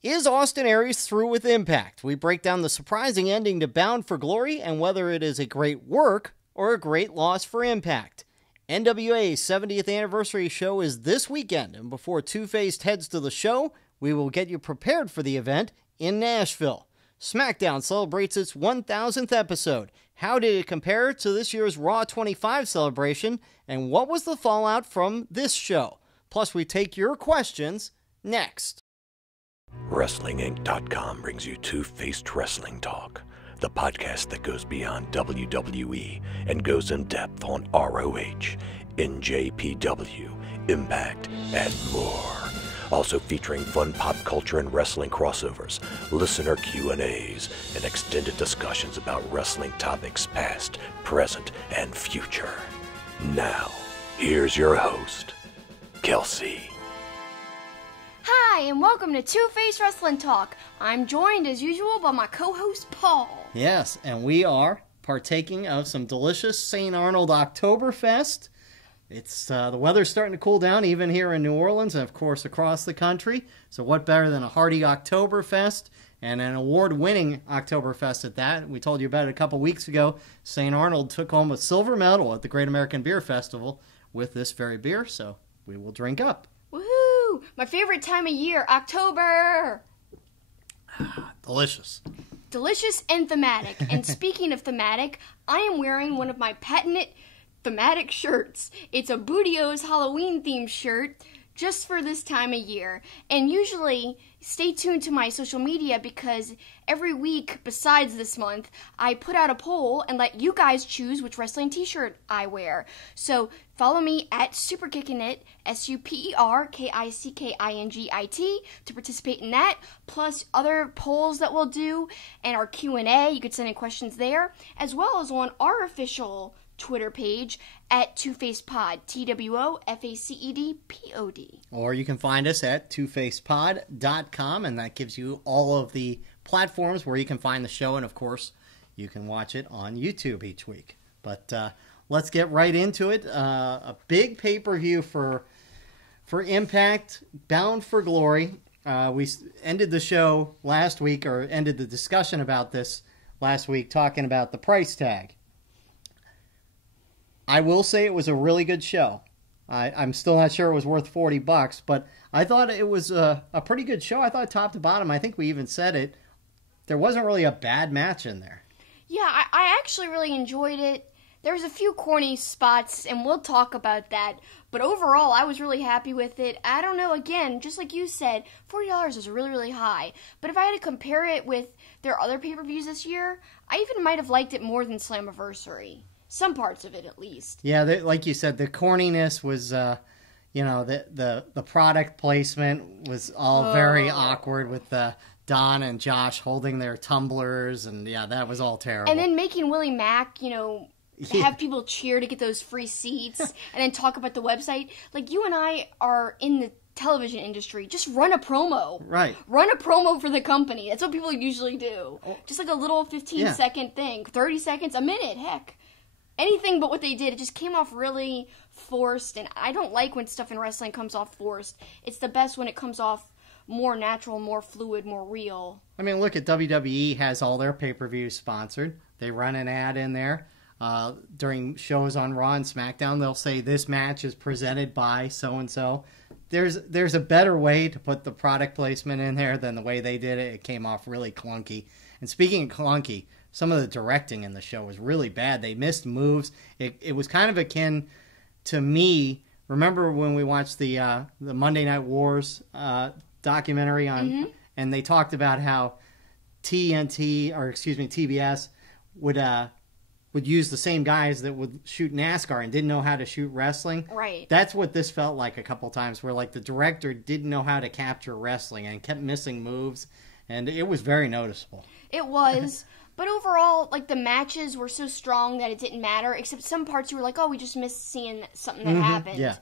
Is Austin Aries through with Impact? We break down the surprising ending to Bound for Glory and whether it is a great work or a great loss for Impact. NWA's 70th anniversary show is this weekend, and before Two-Faced heads to the show, we will get you prepared for the event in Nashville. Smackdown celebrates its 1000th episode. How did it compare to this year's Raw 25 celebration, and what was the fallout from this show? Plus, we take your questions next. WrestlingInc.com brings you Two-Faced Wrestling Talk, the podcast that goes beyond WWE and goes in depth on ROH, NJPW, Impact, and more. Also featuring fun pop culture and wrestling crossovers, listener Q&As, and extended discussions about wrestling topics past, present, and future. Now, here's your host, Kelsi. Hi, and welcome to Two-Faced Wrestling Talk. I'm joined, as usual, by my co-host, Paul. Yes, and we are partaking of some delicious St. Arnold Oktoberfest. It's the weather's starting to cool down, even here in New Orleans, and of course across the country. So what better than a hearty Oktoberfest, and an award-winning Oktoberfest at that. We told you about it a couple weeks ago. St. Arnold took home a silver medal at the Great American Beer Festival with this very beer, so we will drink up. Woohoo! My favorite time of year, October! Delicious. Delicious and thematic. And speaking of thematic, I am wearing one of my patented thematic shirts. It's a Bootio's Halloween themed shirt just for this time of year. And usually, stay tuned to my social media because every week besides this month, I put out a poll and let you guys choose which wrestling t-shirt I wear. So follow me at SuperKickinIt, SuperKickingit, to participate in that, plus other polls that we'll do, and our Q&A. You could send in questions there, as well as on our official Twitter page at TwoFacedPod, TWOFACEDPOD. Or you can find us at twofacedpod.com, and that gives you all of the platforms where you can find the show, and of course, you can watch it on YouTube each week. But let's get right into it. A big pay-per-view for Impact, Bound for Glory. We ended the show last week, or ended the discussion about this last week, talking about the price tag. I will say it was a really good show. I'm still not sure it was worth $40, but I thought it was a pretty good show. I thought top to bottom, I think we even said it, there wasn't really a bad match in there. Yeah, I actually really enjoyed it. There was a few corny spots, and we'll talk about that. But overall, I was really happy with it. I don't know, again, just like you said, $40 is really, really high. But if I had to compare it with their other pay-per-views this year, I even might have liked it more than Slammiversary. Some parts of it, at least. Yeah, like you said, the corniness was, the product placement was all very awkward with Don and Josh holding their tumblers, and yeah, that was all terrible. And then making Willie Mack, have people cheer to get those free seats, and then talk about the website. Like, you and I are in the television industry. Just run a promo. Right. Run a promo for the company. That's what people usually do. Just like a little 15-second thing. 30 seconds, a minute, heck. Anything but what they did. It just came off really forced, and I don't like when stuff in wrestling comes off forced. It's the best when it comes off more natural, more fluid, more real. I mean, look at WWE has all their pay-per-views sponsored. They run an ad in there. During shows on Raw and SmackDown, they'll say this match is presented by so-and-so. There's a better way to put the product placement in there than the way they did it. It came off really clunky. And speaking of clunky, some of the directing in the show was really bad. They missed moves. It was kind of akin to me. Remember when we watched the Monday Night Wars documentary on, and they talked about how TBS would use the same guys that would shoot NASCAR and didn't know how to shoot wrestling. Right. That's what this felt like a couple times, where like the director didn't know how to capture wrestling and kept missing moves, and it was very noticeable. It was. But overall, like, the matches were so strong that it didn't matter, except some parts you were like, oh, we just missed seeing something that happened. Yeah.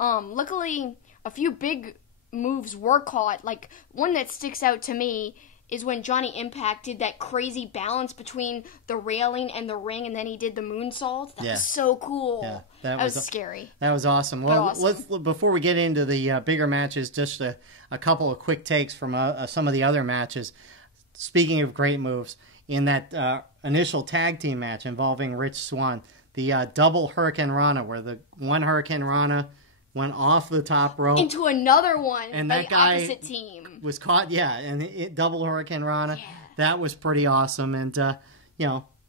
Luckily, a few big moves were caught. Like, one that sticks out to me is when Johnny Impact did that crazy balance between the railing and the ring, and then he did the moonsault. That was so cool. Yeah, that was scary. That was awesome. Well, let's before we get into the bigger matches, just a couple of quick takes from some of the other matches. Speaking of great moves, in that initial tag team match involving Rich Swann, the double Hurricane Rana, where the one Hurricane Rana went off the top rope into another one, and that guy opposite team was caught. Yeah, and double Hurricane Rana. Yeah. That was pretty awesome, and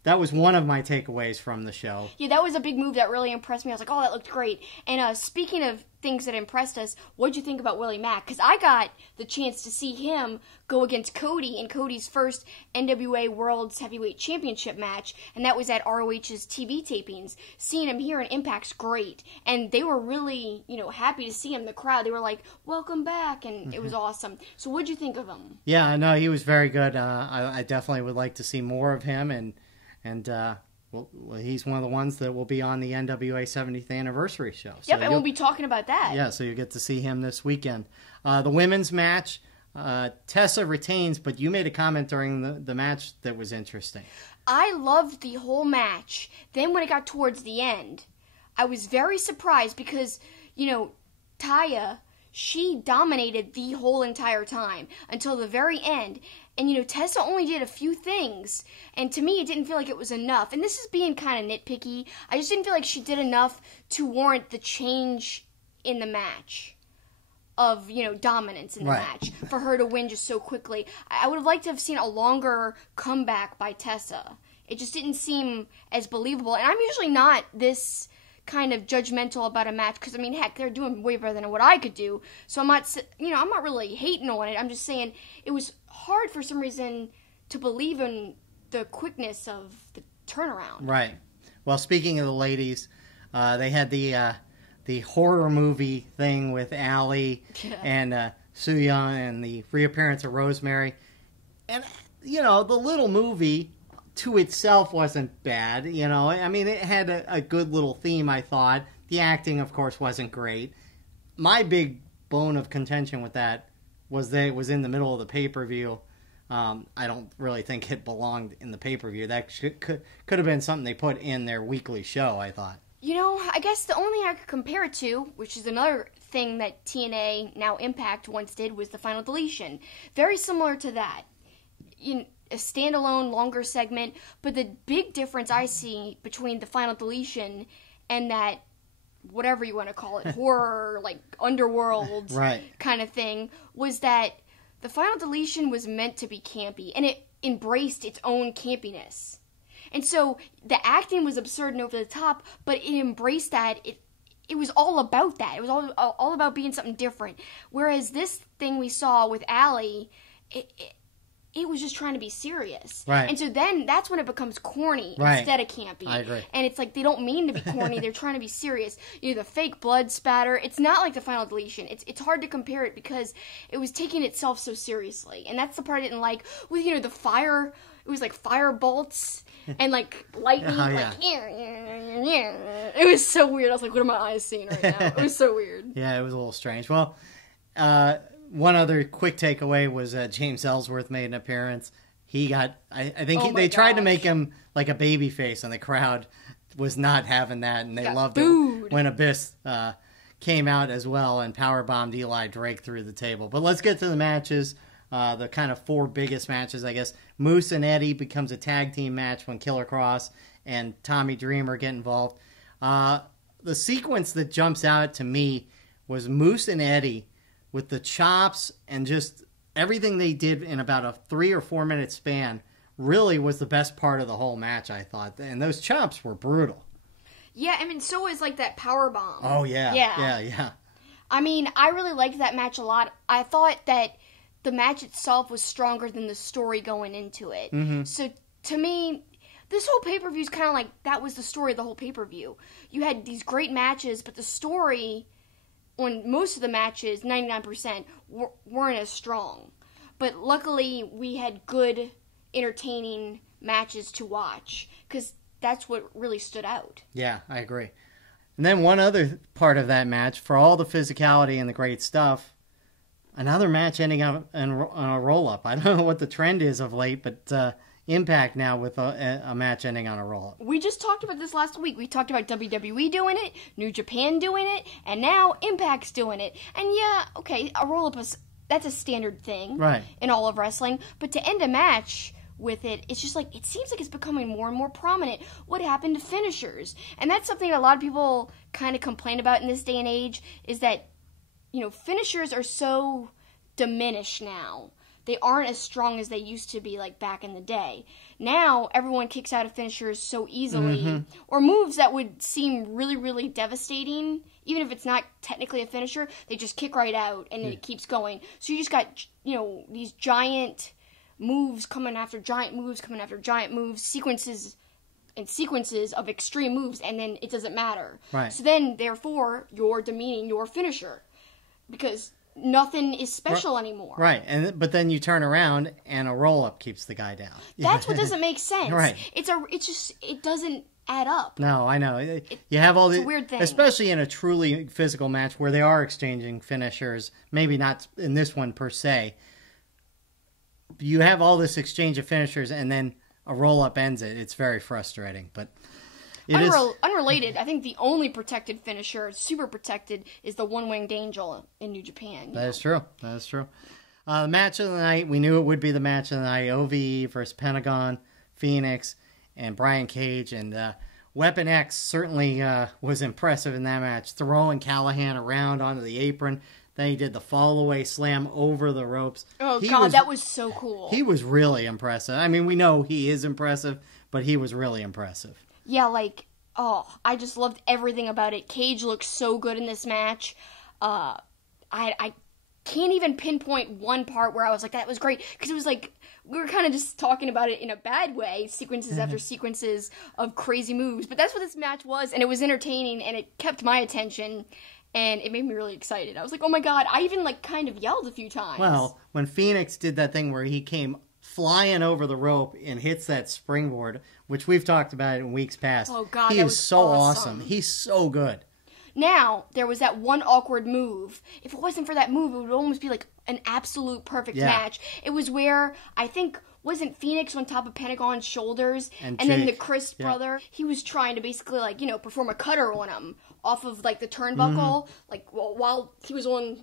that was one of my takeaways from the show. Yeah, that was a big move that really impressed me. I was like, oh, that looked great. And speaking of things that impressed us, what'd you think about Willie Mack? Because I got the chance to see him go against Cody in Cody's first NWA World's Heavyweight Championship match, and that was at ROH's TV tapings. Seeing him here in Impact's great, and they were really, happy to see him. The crowd, they were like, welcome back, and it was awesome. So what'd you think of him? Yeah, no, he was very good. I definitely would like to see more of him, and he's one of the ones that will be on the NWA 70th anniversary show. So yep, and we'll be talking about that. Yeah, so you get to see him this weekend. The women's match, Tessa retains, but you made a comment during the match that was interesting. I loved the whole match. Then when it got towards the end, I was very surprised because, Taya, she dominated the whole entire time until the very end. And, Tessa only did a few things. And to me, it didn't feel like it was enough. And this is being kind of nitpicky. I just didn't feel like she did enough to warrant the change in the match of, dominance in the match for her to win just so quickly. I would have liked to have seen a longer comeback by Tessa. It just didn't seem as believable. And I'm usually not this kind of judgmental about a match because, heck, they're doing way better than what I could do. So I'm not really hating on it. I'm just saying it was hard for some reason to believe in the quickness of the turnaround. Right. Well, speaking of the ladies, they had the horror movie thing with Allie and Suya and the reappearance of Rosemary. And, the little movie to itself wasn't bad, it had a good little theme, I thought. The acting, of course, wasn't great. My big bone of contention with that was that it was in the middle of the pay-per-view. I don't really think it belonged in the pay-per-view. That could have been something they put in their weekly show, I thought. I guess the only thing I could compare it to, which is another thing that TNA, now Impact, once did, was the Final Deletion. Very similar to that. A standalone, longer segment, but the big difference I see between the Final Deletion and that, whatever you want to call it, horror, like underworld kind of thing, was that the Final Deletion was meant to be campy, and it embraced its own campiness. And so the acting was absurd and over the top, but it embraced that. It was all about that. It was all about being something different. Whereas this thing we saw with Allie, it was just trying to be serious. Right. And so then that's when it becomes corny instead of campy. I agree. And it's like they don't mean to be corny. They're trying to be serious. The fake blood spatter. It's not like the Final Deletion. It's hard to compare it because it was taking itself so seriously. And that's the part I didn't like. With, the fire, it was like fire bolts and like lightning. It was so weird. I was like, what are my eyes seeing right now? It was so weird. Yeah, it was a little strange. Well, one other quick takeaway was James Ellsworth made an appearance. He got, I think they tried to make him like a baby face, and the crowd was not having that, and they loved it when Abyss came out as well and powerbombed Eli Drake through the table. But let's get to the matches, the kind of four biggest matches, I guess. Moose and Eddie becomes a tag team match when Killer Cross and Tommy Dreamer get involved. The sequence that jumps out to me was Moose and Eddie with the chops and just everything they did in about a 3 or 4 minute span really was the best part of the whole match, I thought. And those chops were brutal. Yeah, so was like that power bomb. Oh, yeah. Yeah. I really liked that match a lot. I thought that the match itself was stronger than the story going into it. Mm-hmm. So to me, this whole pay-per-view is kind of like that was the story of the whole pay-per-view. You had these great matches, but the story on most of the matches, 99%, weren't as strong. But luckily, we had good, entertaining matches to watch, because that's what really stood out. Yeah, I agree. And then one other part of that match, for all the physicality and the great stuff, another match ending up on a roll-up. I don't know what the trend is of late, but Impact now with a match ending on a roll-up. We just talked about this last week. We talked about WWE doing it, New Japan doing it, and now Impact's doing it. And yeah, okay, a roll-up that's a standard thing in all of wrestling. But to end a match with it, it's just like, it seems like it's becoming more and more prominent. What happened to finishers? And that's something a lot of people kind of complain about in this day and age, is that, you know, finishers are so diminished now. They aren't as strong as they used to be, like, back in the day. Now, everyone kicks out of finishers so easily, or moves that would seem really, really devastating, even if it's not technically a finisher, they just kick right out, and it keeps going. So you just got, you know, these giant moves coming after giant moves, coming after giant moves, sequences and sequences of extreme moves, and then it doesn't matter. Right. So then, therefore, you're demeaning your finisher, because nothing is special anymore. Right, but then you turn around and a roll-up keeps the guy down. That's what doesn't make sense. Right. It doesn't add up. No, I know. You have all it's a weird thing. Especially in a truly physical match where they are exchanging finishers, maybe not in this one per se. You have all this exchange of finishers and then a roll-up ends it. It's very frustrating, but unrelated, I think the only protected finisher, super protected, is the one-winged angel in New Japan. That is true. That is true. The match of the night, we knew it would be the match of the night. OVE versus Pentagon, Phoenix, and Brian Cage. And Weapon X certainly was impressive in that match, throwing Callahan around onto the apron. Then he did the fall-away slam over the ropes. Oh, God, that was so cool. He was really impressive. I mean, we know he is impressive, but he was really impressive. Yeah, like, I just loved everything about it. Cage looked so good in this match. I can't even pinpoint one part where I was like, that was great. Because it was like, we were kind of just talking about it in a bad way, sequences after sequences of crazy moves. But that's what this match was, and it was entertaining, and it kept my attention, and it made me really excited. I was like, oh my God, I even, like, kind of yelled a few times. Well, when Phoenix did that thing where he came flying over the rope and hits that springboard, which we've talked about in weeks past. Oh, God, he that is was so awesome. He's so good. Now, there was that one awkward move. If it wasn't for that move, it would almost be like an absolute perfect match. It was where, I think, wasn't Phoenix on top of Pentagon's shoulders? And then the Chris brother, he was trying to basically, like, you know, perform a cutter on him off of, like, the turnbuckle, like, while he was on,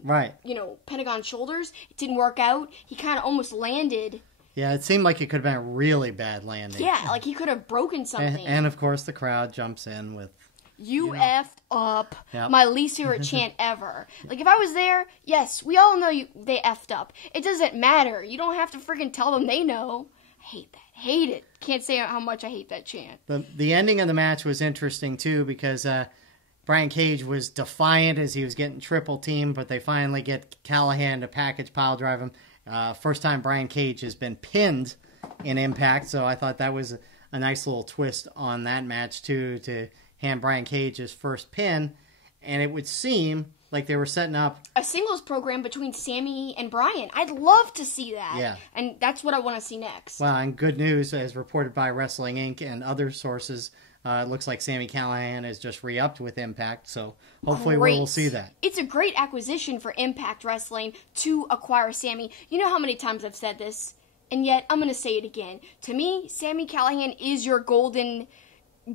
you know, Pentagon's shoulders. It didn't work out. He kind of almost landed. Yeah, it seemed like it could have been a really bad landing. Yeah, like he could have broken something. And of course, the crowd jumps in with... You effed up. Yep. My least favorite chant ever. Like, if I was there, yes, we all know they effed up. It doesn't matter. You don't have to freaking tell them they know. I hate that. Hate it. Can't say how much I hate that chant. The ending of the match was interesting, too, because Brian Cage was defiant as he was getting triple teamed, but they finally get Callahan to package pile drive him. First time Brian Cage has been pinned in Impact, so I thought that was a nice little twist on that match, too, to hand Brian Cage his first pin, and it would seem like they were setting up a singles program between Sammy and Brian. I'd love to see that. Yeah. And that's what I want to see next. Well, and good news, as reported by Wrestling Inc. and other sources, it looks like Sammy Callahan is just re-upped with Impact, so hopefully we'll see that. It's a great acquisition for Impact Wrestling to acquire Sammy. You know how many times I've said this, and yet I'm going to say it again. To me, Sammy Callahan is your golden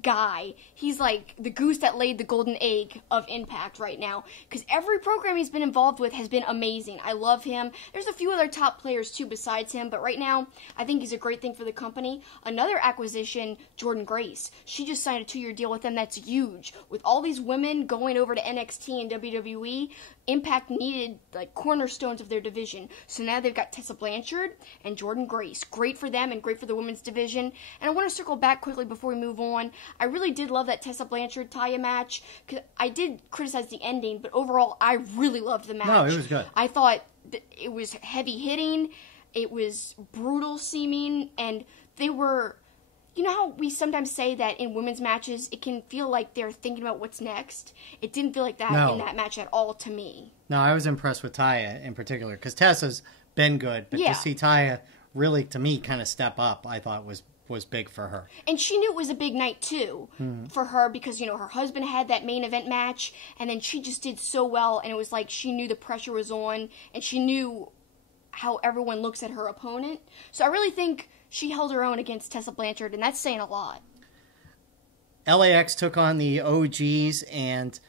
guy. He's like the goose that laid the golden egg of Impact right now, because every program he's been involved with has been amazing. I love him. There's a few other top players too besides him, but right now I think he's a great thing for the company. Another acquisition, Jordynne Grace. She just signed a 2-year deal with them. That's huge. With all these women going over to NXT and WWE, Impact needed like cornerstones of their division. So now they've got Tessa Blanchard and Jordynne Grace. Great for them and great for the women's division. And I want to circle back quickly before we move on. I really did love that Tessa Blanchard-Taya match. I did criticize the ending, but overall I really loved the match. No, it was good. I thought it was heavy hitting, it was brutal seeming, and they were... You know how we sometimes say that in women's matches, it can feel like they're thinking about what's next? It didn't feel like that in that match at all to me. No, I was impressed with Taya in particular, because Tessa's been good, but to see Taya really, to me, kind of step up, I thought was was big for her. And she knew it was a big night, too, for her because, her husband had that main event match, and then she just did so well, and it was like she knew the pressure was on, and she knew how everyone looks at her opponent. So I really think she held her own against Tessa Blanchard, and that's saying a lot. LAX took on the OGs, and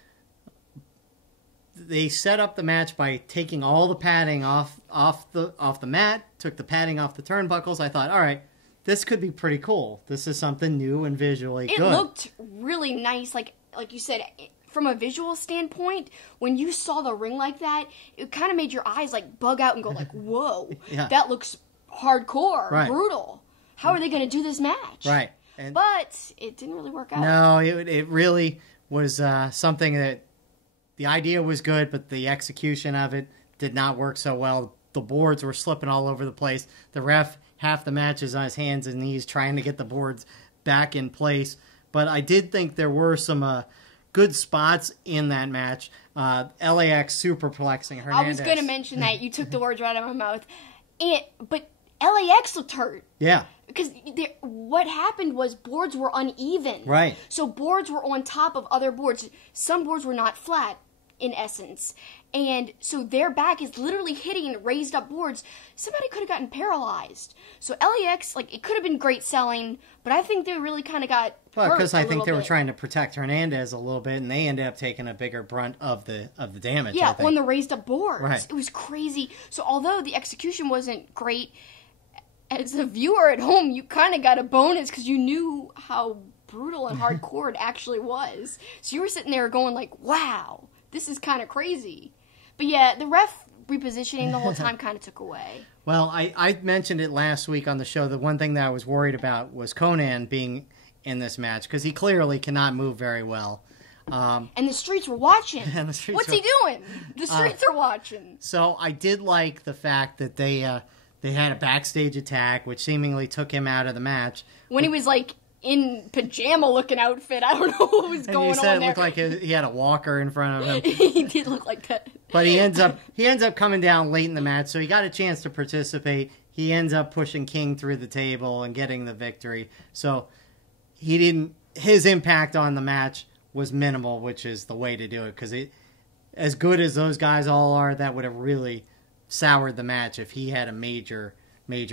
they set up the match by taking all the padding off the mat, took the padding off the turnbuckles. I thought, all right, this could be pretty cool. This is something new and visually good. It looked really nice, like you said, from a visual standpoint. When you saw the ring like that, it kind of made your eyes like bug out and go like, whoa, yeah. That looks hardcore, right. Brutal. How are they going to do this match? Right. But it didn't really work out. No, it really was something that the idea was good, but the execution of it did not work so well. The boards were slipping all over the place. The ref, half the match is on his hands and knees trying to get the boards back in place. But I did think there were some good spots in that match. LAX superplexing Hernandez. I was going to mention that. You took the words right out of my mouth. But LAX looked hurt. Yeah. Because what happened was boards were uneven. Right. So boards were on top of other boards. Some boards were not flat, in essence. And so their back is literally hitting raised up boards. Somebody could have gotten paralyzed. So LAX, it could have been great selling, but I think they really kind of got hurt because I think they were bit. trying to protect Hernandez a little bit, and they ended up taking a bigger brunt of the damage. Yeah, on the raised up boards. Right. It was crazy. So although the execution wasn't great, as a viewer at home, you kind of got a bonus because you knew how brutal and hardcore it actually was. So you were sitting there going like, wow, this is kind of crazy. But yeah, the ref repositioning the whole time kind of took away. Well, I mentioned it last week on the show. The one thing that I was worried about was Conan being in this match because he clearly cannot move very well. And the streets were watching. What's he doing? The streets are watching. So I did like the fact that they had a backstage attack, which seemingly took him out of the match. When he was in pajama-looking outfit, I don't know what was going on there. You said it looked like he had a walker in front of him. He did look like that. But he ends up coming down late in the match, so he got a chance to participate. He ends up pushing King through the table and getting the victory. So his impact on the match was minimal, which is the way to do it. Because as good as those guys all are, that would have really soured the match if he had a major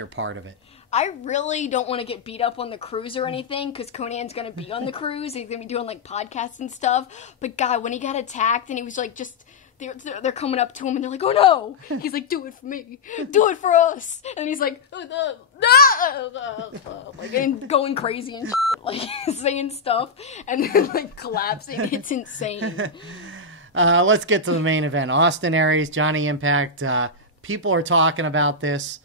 part of it. I really don't want to get beat up on the cruise or anything because Conan's going to be on the cruise. He's going to be doing podcasts and stuff. But God, when he got attacked and he was just they're coming up to him and they're like, oh no, he's like, do it for me, do it for us, and he's like, no, and going crazy and saying stuff and then collapsing. It's insane. Let's get to the main event. Austin Aries, Johnny Impact. People are talking about this.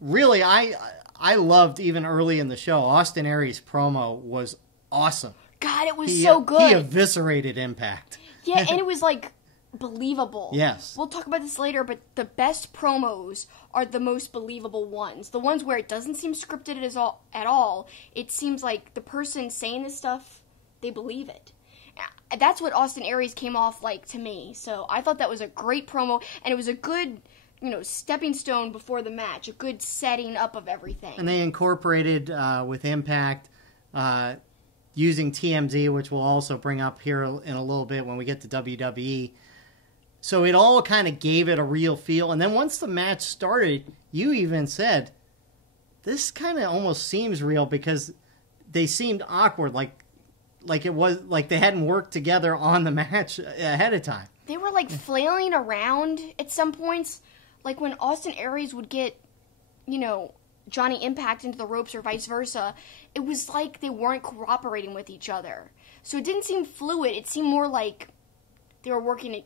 Really, I loved, even early in the show, Austin Aries' promo was awesome. God, it was so good. He eviscerated Impact. Yeah, and it was believable. Yes. We'll talk about this later, but the best promos are the most believable ones. The ones where it doesn't seem scripted at all. It seems like the person saying this stuff, they believe it. That's what Austin Aries came off like to me. So I thought that was a great promo, and it was a good stepping stone before the match, a good setting up of everything. And they incorporated with Impact using TMZ, which we'll also bring up here in a little bit when we get to WWE. So it all kind of gave it a real feel. And then once the match started, you even said, this kind of almost seems real because they seemed awkward, like it was like they hadn't worked together on the match ahead of time. They were flailing around at some points. Like when Austin Aries would get, Johnny Impact into the ropes or vice versa, it was like they weren't cooperating with each other. So it didn't seem fluid. It seemed more like they were working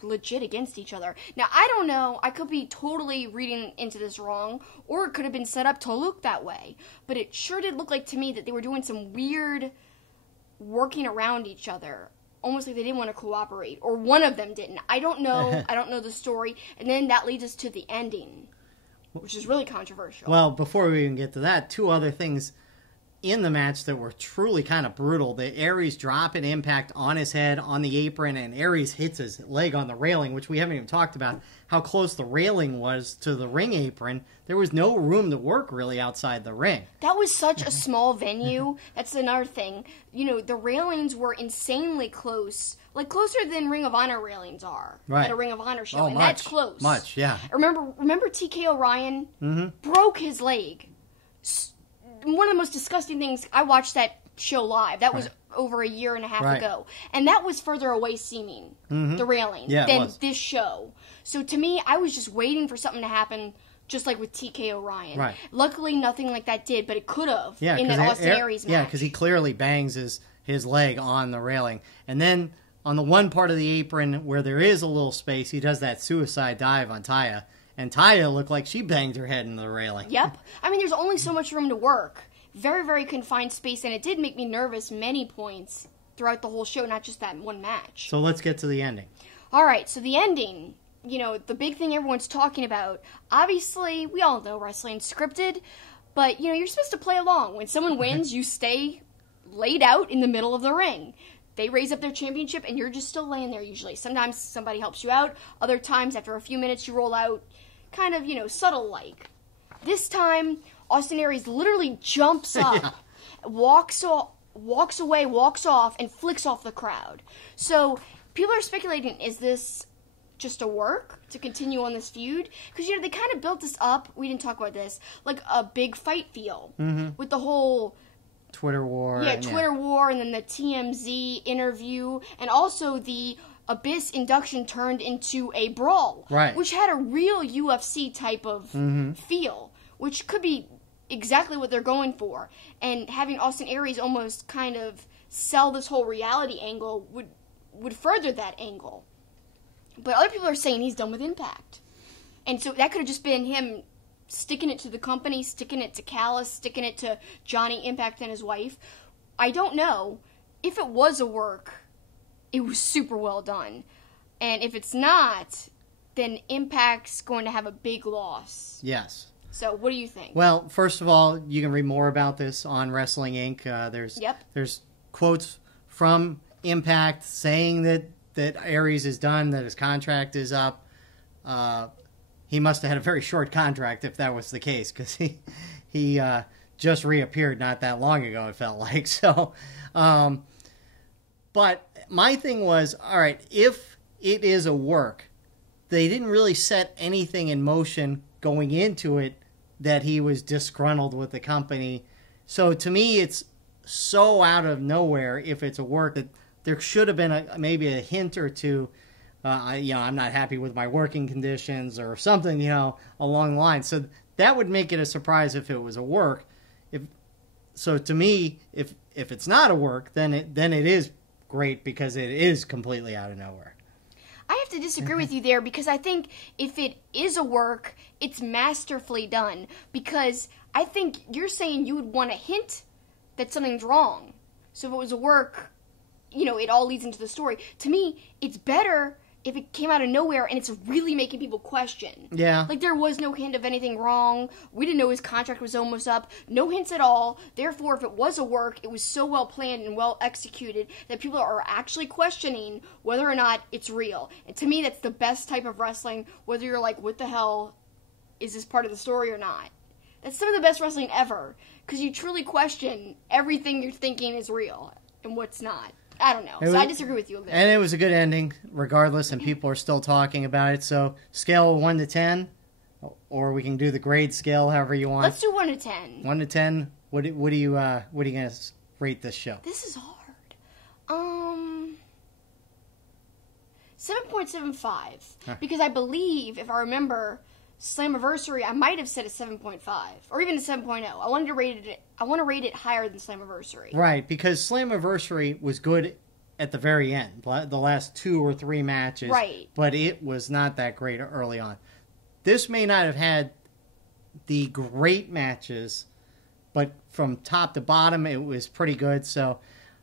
legit against each other. Now, I don't know. I could be totally reading into this wrong, or it could have been set up to look that way. But it sure did look like to me that they were doing some weird working around each other. Almost like they didn't want to cooperate, or one of them didn't. I don't know. I don't know the story. And then that leads us to the ending, which is really controversial. Well, before we even get to that, two other things. in the match that were truly kind of brutal. The Aries drop an Impact on his head on the apron, and Aries hits his leg on the railing, which we haven't even talked about how close the railing was to the ring apron. There was no room to work really outside the ring. That was such a small venue. That's another thing. You know, the railings were insanely close. Like, closer than Ring of Honor railings are at a Ring of Honor show. Oh, and much, that's close. Much, yeah. Remember TK O'Ryan? Broke his leg. One of the most disgusting things, I watched that show live. That was over a year and a half ago. And that was further away seeming, the railing, than this show. So to me, I was just waiting for something to happen, just like with TK O'Ryan. Right. Luckily, nothing like that did, but it could have in that Austin Aries match. Yeah, because he clearly bangs his leg on the railing. And then on the one part of the apron where there is a little space, he does that suicide dive on Taya. And Taya looked like she banged her head into the railing. Yep. I mean, there's only so much room to work. Very, very confined space, and it did make me nervous many points throughout the whole show, not just that one match. So let's get to the ending. All right, so the ending, you know, the big thing everyone's talking about. Obviously, we all know wrestling's scripted, but, you know, you're supposed to play along. When someone wins, you stay laid out in the middle of the ring. They raise up their championship, and you're just still laying there usually. Sometimes somebody helps you out. Other times, after a few minutes, you roll out kind of, you know, subtle-like. This time, Austin Aries literally jumps up, walks away, walks off, and flicks off the crowd. So, people are speculating, is this just a work to continue on this feud? Because, you know, they kind of built this up, we didn't talk about this, like a big fight feel. With the whole Twitter war. Yeah, Twitter war, and then the TMZ interview, and also the Abyss induction turned into a brawl. Right. Which had a real UFC type of feel, which could be exactly what they're going for. And having Austin Aries almost kind of sell this whole reality angle would further that angle. But other people are saying he's done with Impact. And so that could have just been him sticking it to the company, sticking it to Callis, sticking it to Johnny Impact and his wife. I don't know. If it was a work, it was super well done. And if it's not, then Impact's going to have a big loss. Yes. So, what do you think? Well, first of all, you can read more about this on Wrestling Inc. There's quotes from Impact saying that Aries is done, that his contract is up. He must have had a very short contract if that was the case, because he just reappeared not that long ago, it felt like. So, but my thing was, all right, if it is a work, they didn't really set anything in motion going into it that he was disgruntled with the company. So to me, it's so out of nowhere if it's a work that there should have been maybe a hint or two. I'm not happy with my working conditions or something, along the line. So that would make it a surprise if it was a work. So to me, if it's not a work, then it is great because it is completely out of nowhere. I have to disagree with you there, because I think if it is a work, it's masterfully done. Because I think you're saying you would want a hint that something's wrong. So if it was a work, it all leads into the story. To me, it's better if it came out of nowhere and it's really making people question. Yeah. Like, there was no hint of anything wrong. We didn't know his contract was almost up. No hints at all. Therefore, if it was a work, it was so well planned and well executed that people are actually questioning whether or not it's real. And to me, that's the best type of wrestling, whether you're like, what the hell, is this part of the story or not? That's some of the best wrestling ever, because you truly question everything you're thinking is real and what's not. I don't know. I disagree with you a bit. And it was a good ending, regardless, and people are still talking about it. So, scale of 1 to 10, or we can do the grade scale, however you want. Let's do 1 to 10. 1 to 10. What are you gonna rate this show? This is hard. 7.75, because I believe, if I remember, Slammiversary, I might have said a 7.5 or even a 7.0. I want to rate it higher than Slammiversary. Right, because Slammiversary was good at the very end, the last 2 or 3 matches. Right. But it was not that great early on. This may not have had the great matches, but from top to bottom, it was pretty good. So,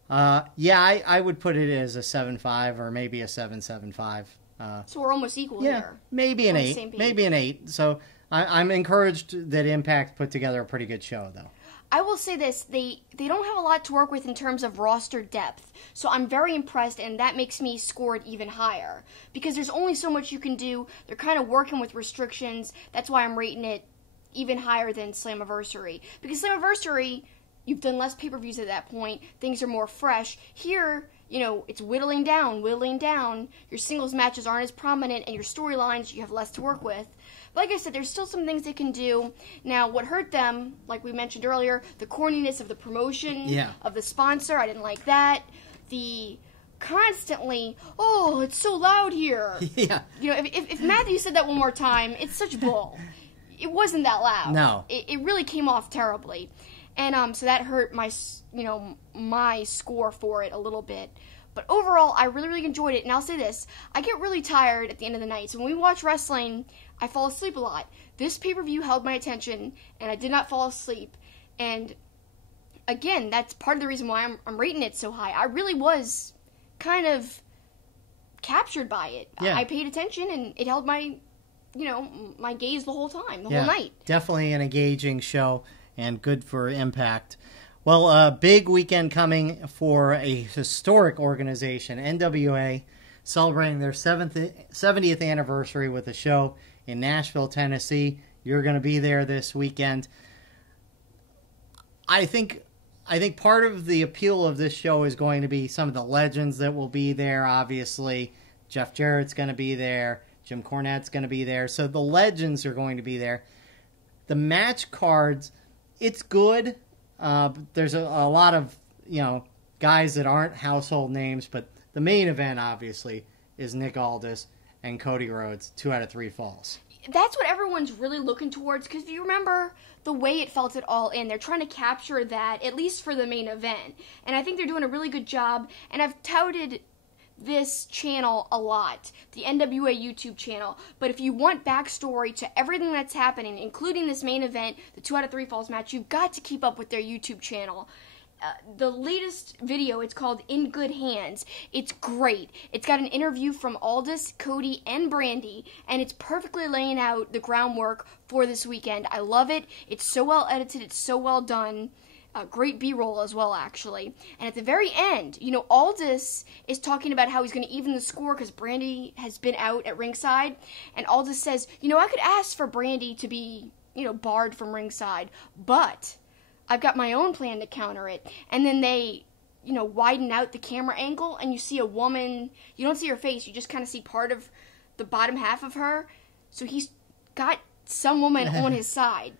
I would put it as a 7.5 or maybe a 7.75. So we're almost equal here. Maybe an 8. Maybe an 8. So I'm encouraged that Impact put together a pretty good show, though. I will say this, they don't have a lot to work with in terms of roster depth. So I'm very impressed, and that makes me score it even higher. Because there's only so much you can do. They're kind of working with restrictions. That's why I'm rating it even higher than Slammiversary. Because Slammiversary, you've done less pay-per-views at that point. Things are more fresh. Here, you know, it's whittling down. Your singles matches aren't as prominent, and your storylines, you have less to work with. Like I said, there's still some things they can do. Now, what hurt them, like we mentioned earlier, the corniness of the promotion, of the sponsor, I didn't like that. The constantly, oh, it's so loud here. You know, if Matthew said that one more time, it's such bull. It wasn't that loud. No. It really came off terribly. And so that hurt my score for it a little bit. But overall, I really, really enjoyed it. And I'll say this, I get really tired at the end of the night. So when we watch wrestling, I fall asleep a lot. This pay-per-view held my attention, and I did not fall asleep. And again, that's part of the reason why I'm rating it so high. I really was kind of captured by it. I paid attention, and it held my gaze the whole time, the whole night. Definitely an engaging show, and good for Impact. Well, a big weekend coming for a historic organization, NWA, celebrating their 70th anniversary with a show in Nashville, Tennessee. You're going to be there this weekend. I think part of the appeal of this show is going to be some of the legends that will be there, obviously. Jeff Jarrett's going to be there. Jim Cornette's going to be there. So the legends are going to be there. The match cards, it's good. There's a lot of, guys that aren't household names, but the main event, obviously, is Nick Aldis and Cody Rhodes, 2 out of 3 falls. That's what everyone's really looking towards, because if you remember the way it felt at All In, they're trying to capture that, at least for the main event. And I think they're doing a really good job, and I've touted this channel a lot, the NWA YouTube channel, but if you want backstory to everything that's happening, including this main event, the 2 out of 3 falls match, you've got to keep up with their YouTube channel. The latest video, it's called In Good Hands. It's great. It's got an interview from Aldis, Cody, and Brandy, and it's perfectly laying out the groundwork for this weekend. I love it. It's so well edited. It's so well done. Great B-roll as well, actually. And at the very end, Aldis is talking about how he's going to even the score because Brandy has been out at ringside. And Aldis says, I could ask for Brandy to be, barred from ringside, but I've got my own plan to counter it. And then they, widen out the camera angle, and you see a woman. You don't see her face. You just kind of see part of the bottom half of her. So he's got some woman on his side.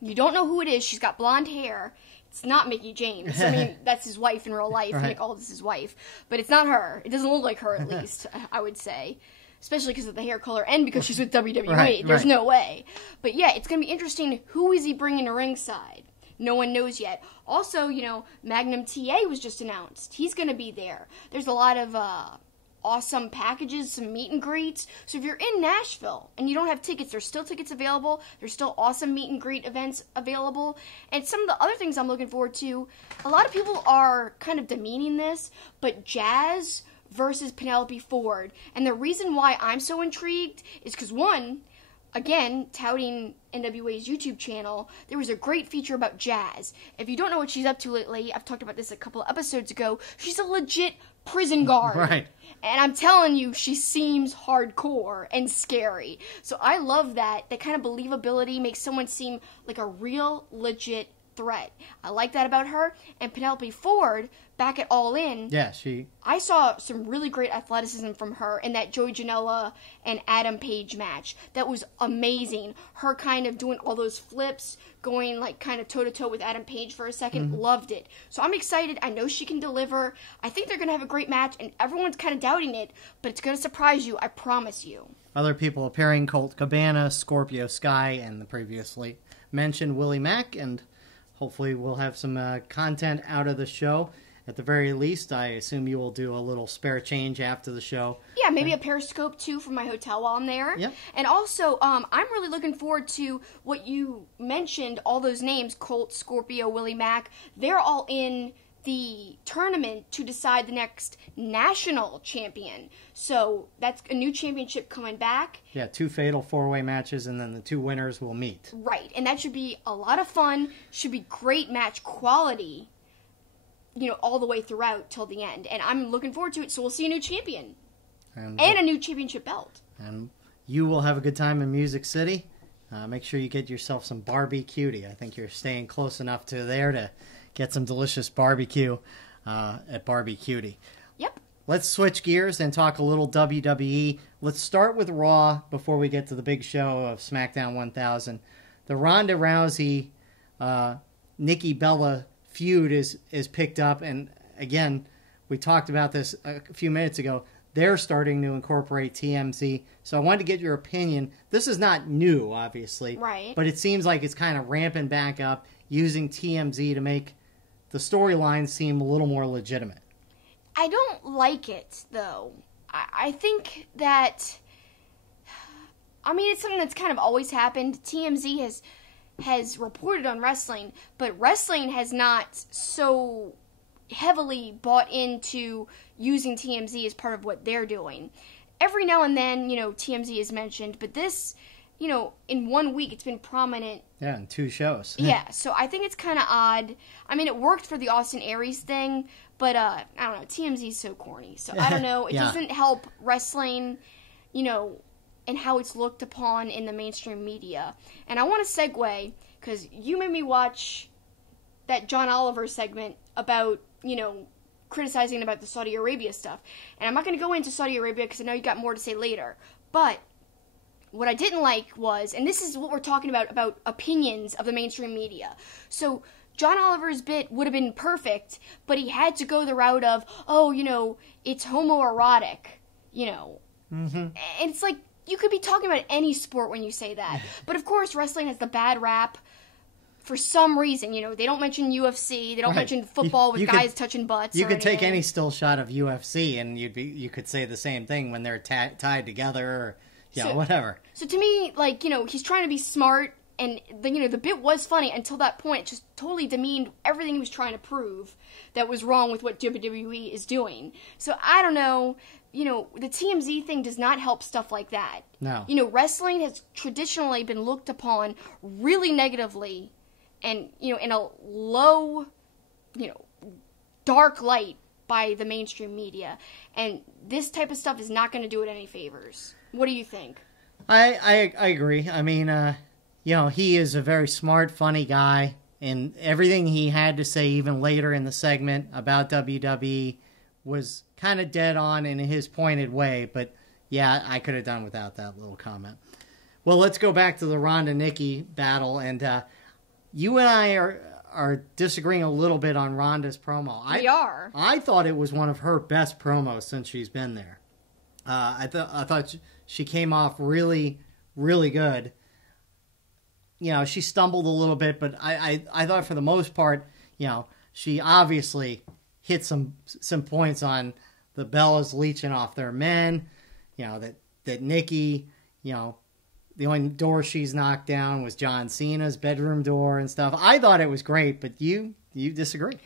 You don't know who it is. She's got blonde hair. It's not Mickie James. I mean, that's his wife in real life. Nick Aldis' his wife. But it's not her. It doesn't look like her, at least, I would say. Especially because of the hair color and because she's with WWE. There's no way. But yeah, it's going to be interesting. Who is he bringing to ringside? No one knows yet. Also, Magnum TA was just announced. He's going to be there. There's a lot of awesome packages, some meet and greets. So if you're in Nashville and you don't have tickets, there's still tickets available. There's still awesome meet and greet events available. And some of the other things I'm looking forward to, a lot of people are kind of demeaning this, but Jazz versus Penelope Ford. And the reason why I'm so intrigued is because, one, again, touting NWA's YouTube channel, there was a great feature about Jazz. If you don't know what she's up to lately, I've talked about this a couple of episodes ago, she's a legit prison guard. And I'm telling you, she seems hardcore and scary. So I love that. That kind of believability makes someone seem like a real, legit threat. I like that about her. And Penelope Ford, back at All In, I saw some really great athleticism from her in that Joey Janela and Adam Page match. That was amazing. Her kind of doing all those flips, going like kind of toe-to-toe with Adam Page for a second. Loved it. So I'm excited. I know she can deliver. I think they're going to have a great match, and everyone's kind of doubting it, but it's going to surprise you. I promise you. Other people appearing, Colt Cabana, Scorpio Sky, and the previously mentioned Willie Mack, and hopefully we'll have some content out of the show. At the very least, I assume you will do a little spare change after the show. Yeah, maybe a Periscope, too, from my hotel while I'm there. Yep. And also, I'm really looking forward to what you mentioned, all those names, Colt, Scorpio, Willie Mack. They're all in the tournament to decide the next national champion. So that's a new championship coming back. Yeah, 2 fatal 4-way matches, and then the 2 winners will meet. Right, and that should be a lot of fun, should be great match quality, all the way throughout till the end. And I'm looking forward to it, so we'll see a new champion. And a new championship belt. And you will have a good time in Music City. Make sure you get yourself some barbecue. I think you're staying close enough to there to get some delicious barbecue at Barbecue. Yep. Let's switch gears and talk a little WWE. Let's start with Raw before we get to the big show of SmackDown 1000. The Ronda Rousey, Nikki Bella feud is picked up. And again, we talked about this a few minutes ago. They're starting to incorporate TMZ. So I wanted to get your opinion. This is not new, obviously. Right. But it seems like it's kind of ramping back up, using TMZ to make the storyline seem a little more legitimate. I don't like it, though. I think that... it's something that's kind of always happened. TMZ has reported on wrestling, but wrestling has not so heavily bought into using TMZ as part of what they're doing. Every now and then, TMZ is mentioned, but this, in 1 week it's been prominent. Yeah, in 2 shows. Yeah, so I think it's kind of odd. It worked for the Austin Aries thing, but I don't know, TMZ is so corny, so I don't know. It doesn't help wrestling, and how it's looked upon in the mainstream media. And I want to segue, because you made me watch that John Oliver segment about, criticizing about the Saudi Arabia stuff. And I'm not going to go into Saudi Arabia because I know you got more to say later. But what I didn't like was, and this is what we're talking about opinions of the mainstream media. So John Oliver's bit would have been perfect, but he had to go the route of, it's homoerotic, Mm-hmm. And it's like, you could be talking about any sport when you say that. But of course, wrestling has the bad rap. For some reason, they don't mention UFC. They don't mention football with guys touching butts. You could take any still shot of UFC, and you could say the same thing when they're tied together, or whatever. So to me, he's trying to be smart, and the bit was funny until that point. It just totally demeaned everything he was trying to prove that was wrong with what WWE is doing. So I don't know. The TMZ thing does not help stuff like that. No. Wrestling has traditionally been looked upon really negatively. And, in a low, dark light by the mainstream media. And this type of stuff is not going to do it any favors. What do you think? I agree. He is a very smart, funny guy. And everything he had to say, even later in the segment about WWE, was kind of dead on in his pointed way. But, yeah, I could have done without that little comment. Well, let's go back to the Ronda-Nikki battle. And, you and I are disagreeing a little bit on Ronda's promo. We are. I thought it was one of her best promos since she's been there. I thought she came off really, really good. She stumbled a little bit, but I thought for the most part, she obviously hit some points on the Bellas leeching off their men. That Nikki, the only door she's knocked down was John Cena's bedroom door and stuff. I thought it was great, but you disagree.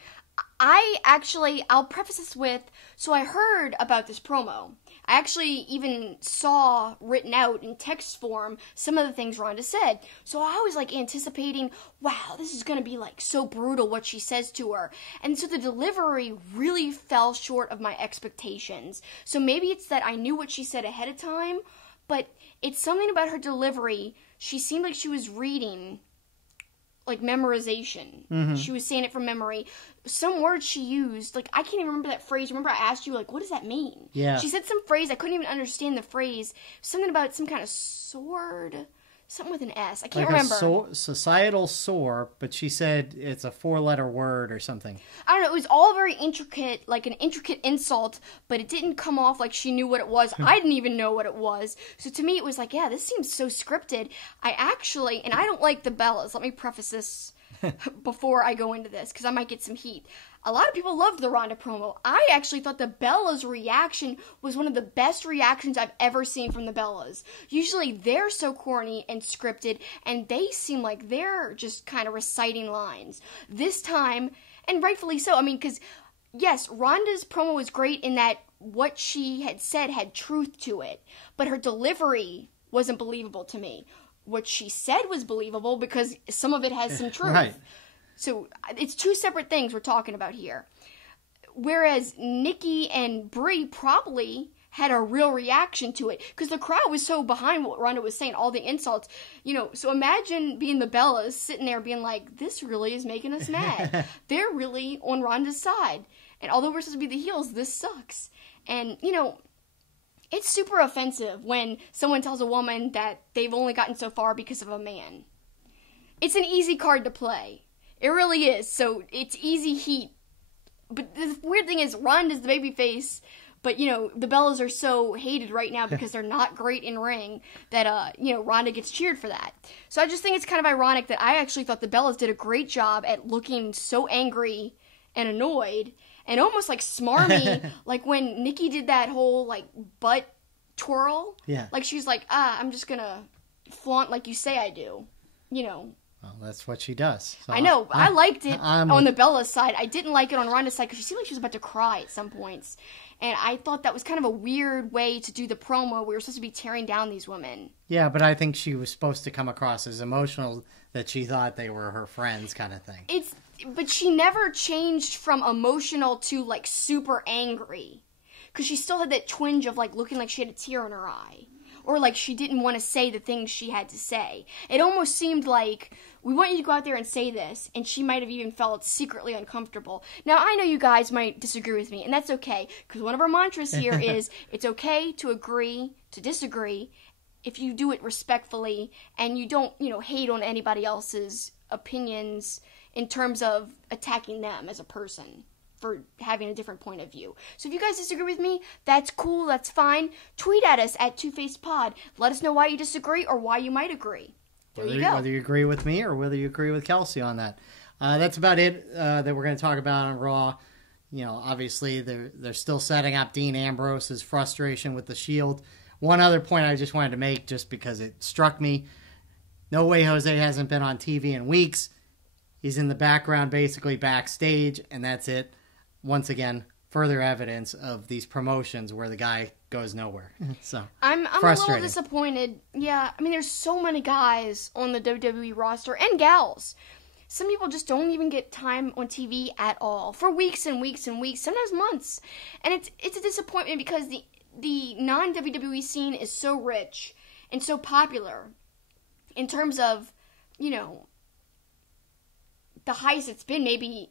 I'll preface this with, so I heard about this promo. I actually even saw written out in text form some of the things Ronda said. So I was anticipating, wow, this is going to be so brutal what she says to her. And so the delivery really fell short of my expectations. So maybe it's that I knew what she said ahead of time, but it's something about her delivery. She seemed like she was reading, memorization. Mm-hmm. She was saying it from memory. Some words she used, I can't even remember that phrase. Remember I asked you, what does that mean? Yeah. She said some phrase. I couldn't even understand the phrase. Something about some kind of sword. Something with an S. I can't remember. Societal sore, but she said it's a 4-letter word or something. I don't know. It was all very intricate, an intricate insult, but it didn't come off like she knew what it was. I didn't even know what it was. So to me, it was yeah, this seems so scripted. I don't like the Bellas. Let me preface this before I go into this, because I might get some heat. A lot of people loved the Ronda promo. I actually thought the Bellas reaction was one of the best reactions I've ever seen from the Bellas. Usually they're so corny and scripted, and they seem like they're just kind of reciting lines. This time, and rightfully so, I mean, because, yes, Ronda's promo was great in that what she had said had truth to it, but her delivery wasn't believable to me. What she said was believable because some of it has some truth. Right. So it's two separate things we're talking about here. Whereas Nikki and Brie probably had a real reaction to it because the crowd was so behind what Ronda was saying, all the insults. You know, so imagine being the Bellas sitting there being like, this really is making us mad. They're really on Ronda's side. And although we're supposed to be the heels, this sucks. And, you know, it's super offensive when someone tells a woman that they've only gotten so far because of a man. It's an easy card to play. It really is. So it's easy heat. But the weird thing is, Ronda's the babyface, but, you know, the Bellas are so hated right now because they're not great in ring that, you know, Ronda gets cheered for that. So I just think it's kind of ironic that I actually thought the Bellas did a great job at looking so angry and annoyed and almost like smarmy, like when Nikki did that whole, like, butt twirl. Yeah. Like, she's like, I'm just gonna flaunt like you say I do, you know. Well, that's what she does. So I know. I liked it I'm on the Bella's side. I didn't like it on Ronda's side because she seemed like she was about to cry at some points. And I thought that was kind of a weird way to do the promo. We were supposed to be tearing down these women. Yeah, but I think she was supposed to come across as emotional, that she thought they were her friends kind of thing. But she never changed from emotional to, like, super angry. Because she still had that twinge of, like, looking like she had a tear in her eye. Or, like, she didn't want to say the things she had to say. It almost seemed like, we want you to go out there and say this. And she might have even felt secretly uncomfortable. Now, I know you guys might disagree with me, and that's okay. Because one of our mantras here is, it's okay to agree to disagree if you do it respectfully. And you don't, you know, hate on anybody else's opinions in terms of attacking them as a person for having a different point of view. So if you guys disagree with me, that's cool, that's fine. Tweet at us at @TwoFacedPod. Let us know why you disagree or why you might agree. There you go. Whether you agree with me or whether you agree with Kelsi on that. That's about it that we're going to talk about on Raw. You know, obviously they're still setting up Dean Ambrose's frustration with the Shield. One other point I just wanted to make, just because it struck me. No Way Jose hasn't been on TV in weeks. He's in the background, basically backstage, and that's it. Once again, further evidence of these promotions where the guy goes nowhere. So I'm a little disappointed. Yeah, I mean, there's so many guys on the WWE roster and gals. Some people just don't even get time on TV at all for weeks and weeks and weeks, sometimes months. And it's a disappointment because the non-WWE scene is so rich and so popular in terms of, you know, the highest it's been maybe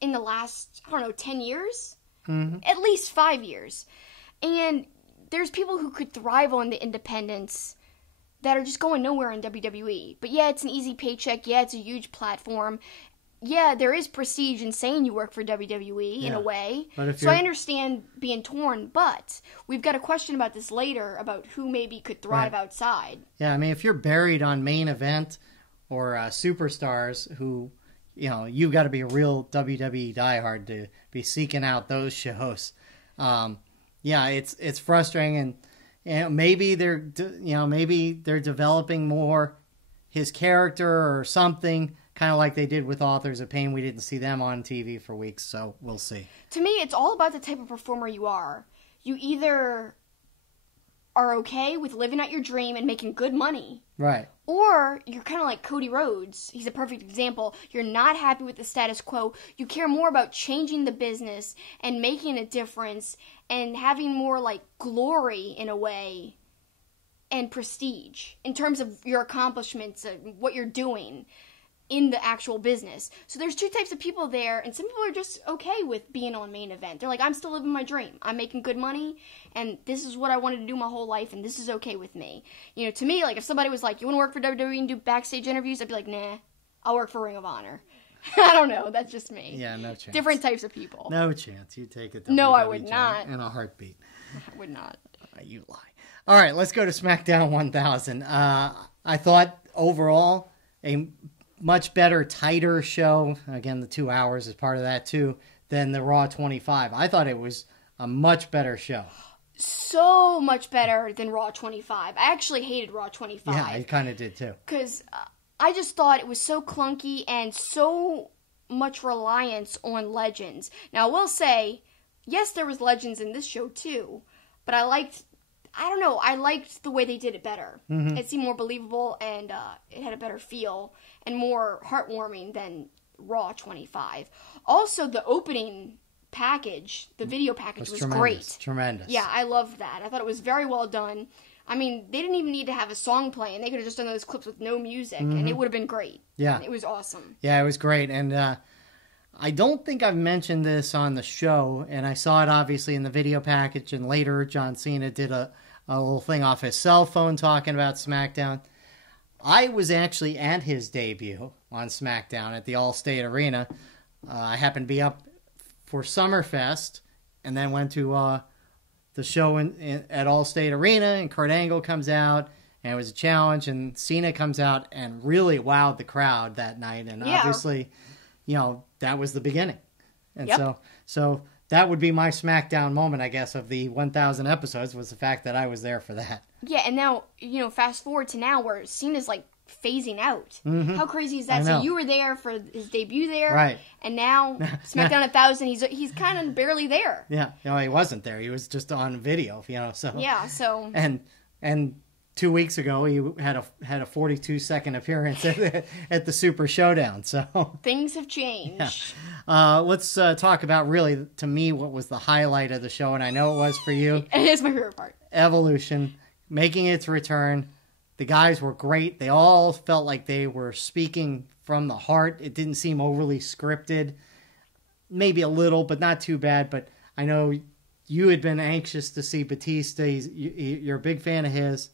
in the last, 10 years? Mm-hmm. At least 5 years. And there's people who could thrive on the independents that are just going nowhere in WWE. But yeah, it's an easy paycheck. Yeah, it's a huge platform. Yeah, there is prestige in saying you work for WWE in a way. So I understand being torn, but we've got a question about this later about who maybe could thrive outside. Yeah, I mean, if you're buried on main event or superstars who... You know, you've got to be a real WWE diehard to be seeking out those shows. Yeah, it's frustrating, and maybe they're developing more his character or something, kind of like they did with Authors of Pain. We didn't see them on TV for weeks, so we'll see. To me, it's all about the type of performer you are. You either are okay with living out your dream and making good money. Right. Or you're kind of like Cody Rhodes. He's a perfect example. You're not happy with the status quo. You care more about changing the business and making a difference and having more like glory in a way and prestige in terms of your accomplishments and what you're doing in the actual business. So there's two types of people there, and some people are just okay with being on main event. They're like, I'm still living my dream. I'm making good money, and this is what I wanted to do my whole life, and this is okay with me. You know, to me, like, if somebody was like, you want to work for WWE and do backstage interviews? I'd be like, nah, I'll work for Ring of Honor. I don't know. That's just me. Yeah, no chance. Different types of people. No chance. You take it. No, I would not. In a heartbeat. I would not. You lie. All right, let's go to SmackDown 1000. I thought overall much better, tighter show. Again, the 2 hours is part of that too, than the Raw 25. I thought it was a much better show. So much better than Raw 25. I actually hated Raw 25. Yeah, I kind of did too. Because I just thought it was so clunky and so much reliance on legends. Now, I will say, yes, there was legends in this show too, but I liked the way they did it better. Mm-hmm. It seemed more believable, and it had a better feel and more heartwarming than Raw 25. Also, the opening package, the video package was great. Tremendous. Yeah, I loved that. I thought it was very well done. I mean, they didn't even need to have a song playing. They could have just done those clips with no music, and it would have been great. Yeah. It was awesome. Yeah, it was great. And I don't think I've mentioned this on the show, and I saw it obviously in the video package, and later John Cena did a little thing off his cell phone talking about SmackDown. I was actually at his debut on SmackDown at the Allstate Arena. I happened to be up for Summerfest, and then went to the show at Allstate Arena, and Kurt Angle comes out, and it was a challenge, and Cena comes out and really wowed the crowd that night, and obviously, that was the beginning. And so that would be my SmackDown moment, I guess, of the 1,000 episodes, was the fact that I was there for that. Yeah, and now, fast forward to now where Cena's, phasing out. Mm-hmm. How crazy is that? So you were there for his debut there. Right. And now, SmackDown 1,000, he's kind of barely there. Yeah. He wasn't there. He was just on video, so. Yeah, so. And 2 weeks ago, he had a 42-second appearance at the Super Showdown, so. Things have changed. Yeah. Let's talk about, really, to me, what was the highlight of the show, and I know it was for you. It is my favorite part. Evolution, making its return. The guys were great. They all felt like they were speaking from the heart. It didn't seem overly scripted. Maybe a little, but not too bad. But I know you had been anxious to see Batista. You're a big fan of his.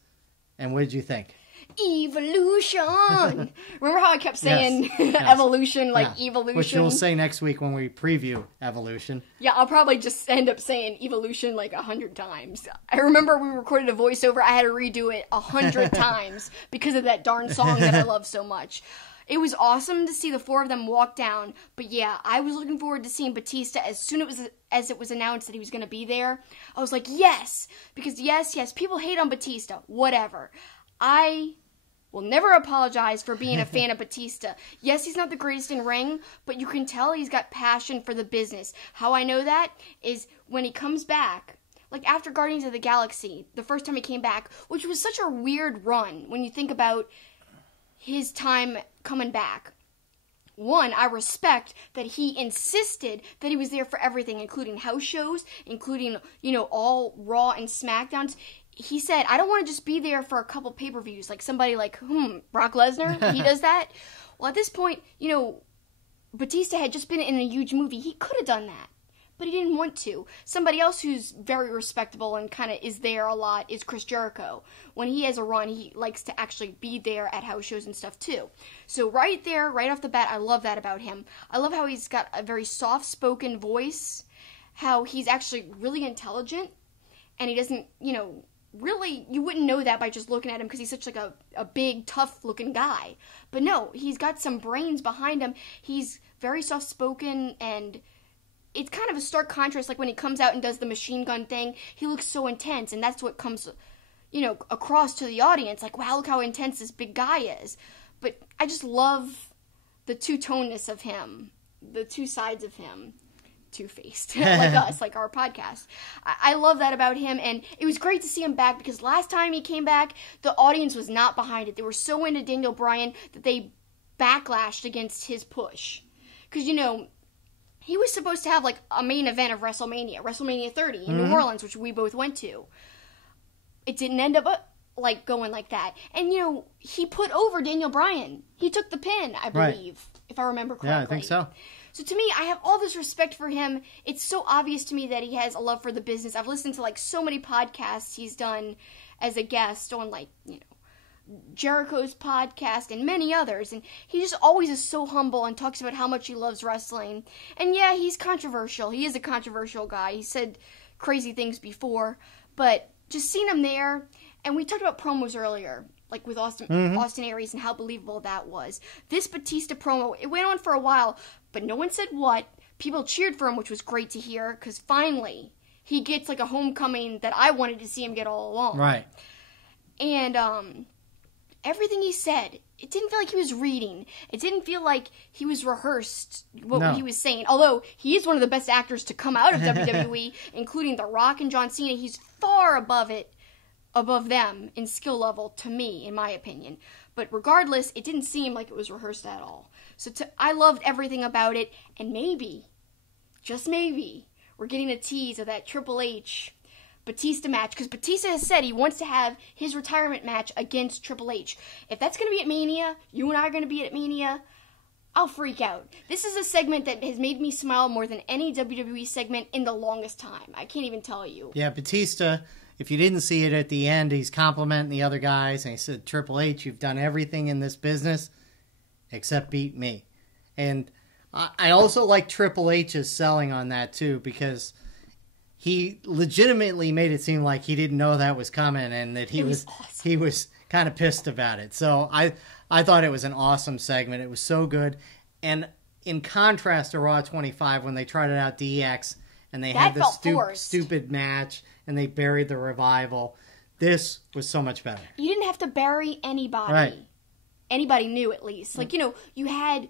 And what did you think? Evolution! Remember how I kept saying evolution, evolution? Which you'll say next week when we preview Evolution. Yeah, I'll probably just end up saying evolution 100 times. I remember we recorded a voiceover. I had to redo it 100 times because of that darn song that I love so much. It was awesome to see the four of them walk down, but yeah, I was looking forward to seeing Batista as soon as it was announced that he was going to be there. I was like, yes! Because yes, people hate on Batista. Whatever. I will never apologize for being a fan of Batista. Yes, he's not the greatest in ring, but you can tell he's got passion for the business. How I know that is when he comes back, after Guardians of the Galaxy, the first time he came back, which was such a weird run when you think about his time coming back. One, I respect that he insisted that he was there for everything, including house shows, including, all Raw and SmackDowns. He said, I don't want to just be there for a couple pay-per-views, somebody Brock Lesnar, he does that. Well, at this point, Batista had just been in a huge movie. He could have done that, but he didn't want to. Somebody else who's very respectable and kind of is there a lot is Chris Jericho. When he has a run, he likes to actually be there at house shows and stuff too. So right there, right off the bat, I love that about him. I love how he's got a very soft-spoken voice, how he's actually really intelligent, and he doesn't, really, you wouldn't know that by just looking at him because he's such a big, tough-looking guy. But no, he's got some brains behind him. He's very soft-spoken, and it's kind of a stark contrast, when he comes out and does the machine gun thing, he looks so intense, and that's what comes, across to the audience, wow, look how intense this big guy is. But I just love the two-toneness of him, the two sides of him. Two-faced, like us, like our podcast. I love that about him, and it was great to see him back, because last time he came back, the audience was not behind it. They were so into Daniel Bryan that they backlashed against his push. Because, he was supposed to have, a main event of WrestleMania 30 in New Orleans, which we both went to. It didn't end up, going like that. And, he put over Daniel Bryan. He took the pin, I believe, if I remember correctly. Yeah, I think so. So to me, I have all this respect for him. It's so obvious to me that he has a love for the business. I've listened to, so many podcasts he's done as a guest on, Jericho's podcast and many others, and he just always is so humble and talks about how much he loves wrestling. And yeah, he's controversial. He is a controversial guy. He said crazy things before, but just seeing him there, and we talked about promos earlier. like with Austin Aries and how believable that was. This Batista promo, it went on for a while, but no one said what. People cheered for him, which was great to hear, because finally he gets like a homecoming that I wanted to see him get all along. Right. And everything he said, it didn't feel like he was reading. It didn't feel like he was rehearsed what he was saying. Although he is one of the best actors to come out of WWE, including The Rock and John Cena. He's far above them in skill level, to me, in my opinion. But regardless, it didn't seem like it was rehearsed at all. So I loved everything about it, and maybe, just maybe, we're getting a tease of that Triple H Batista match, because Batista has said he wants to have his retirement match against Triple H. If that's going to be at Mania, you and I are going to be at Mania, I'll freak out. This is a segment that has made me smile more than any WWE segment in the longest time. I can't even tell you. Yeah, Batista, if you didn't see it at the end, he's complimenting the other guys, and he said, Triple H, you've done everything in this business except beat me. And I also like Triple H's selling on that, too, because he legitimately made it seem like he didn't know that was coming, and that he was kind of pissed about it. So I thought it was an awesome segment. It was so good. And in contrast to Raw 25, when they tried out DX and they had this stupid match and they buried the Revival, this was so much better. You didn't have to bury anybody. Right. Anybody new, at least. Like, you had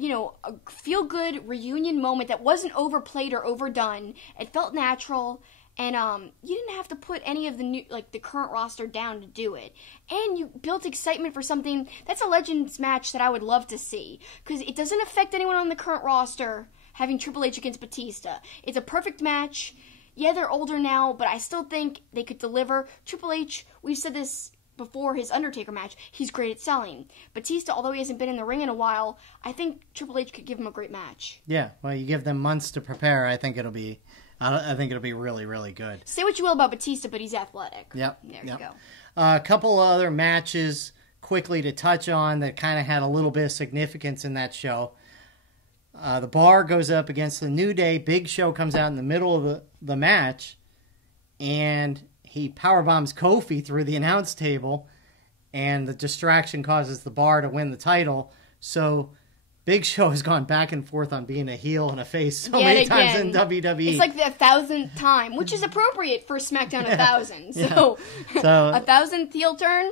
a feel-good reunion moment that wasn't overplayed or overdone. It felt natural, and you didn't have to put any of the current roster down to do it. And you built excitement for something that's a Legends match that I would love to see, because it doesn't affect anyone on the current roster having Triple H against Batista. It's a perfect match. Yeah, they're older now, but I still think they could deliver. Triple H, we've said this before his Undertaker match, he's great at selling. Batista, although he hasn't been in the ring in a while, I think Triple H could give him a great match. Yeah, well, you give them months to prepare. I think it'll be really, really good. Say what you will about Batista, but he's athletic. Yep. There you go. A couple other matches quickly to touch on that kind of had a little bit of significance in that show. The Bar goes up against the New Day. Big Show comes out in the middle of the match, and he powerbombs Kofi through the announce table, and the distraction causes the Bar to win the title. So Big Show has gone back and forth on being a heel and a face so many times in WWE. It's like the 1,000th time, which is appropriate for SmackDown 1,000. So 1,000th heel turn,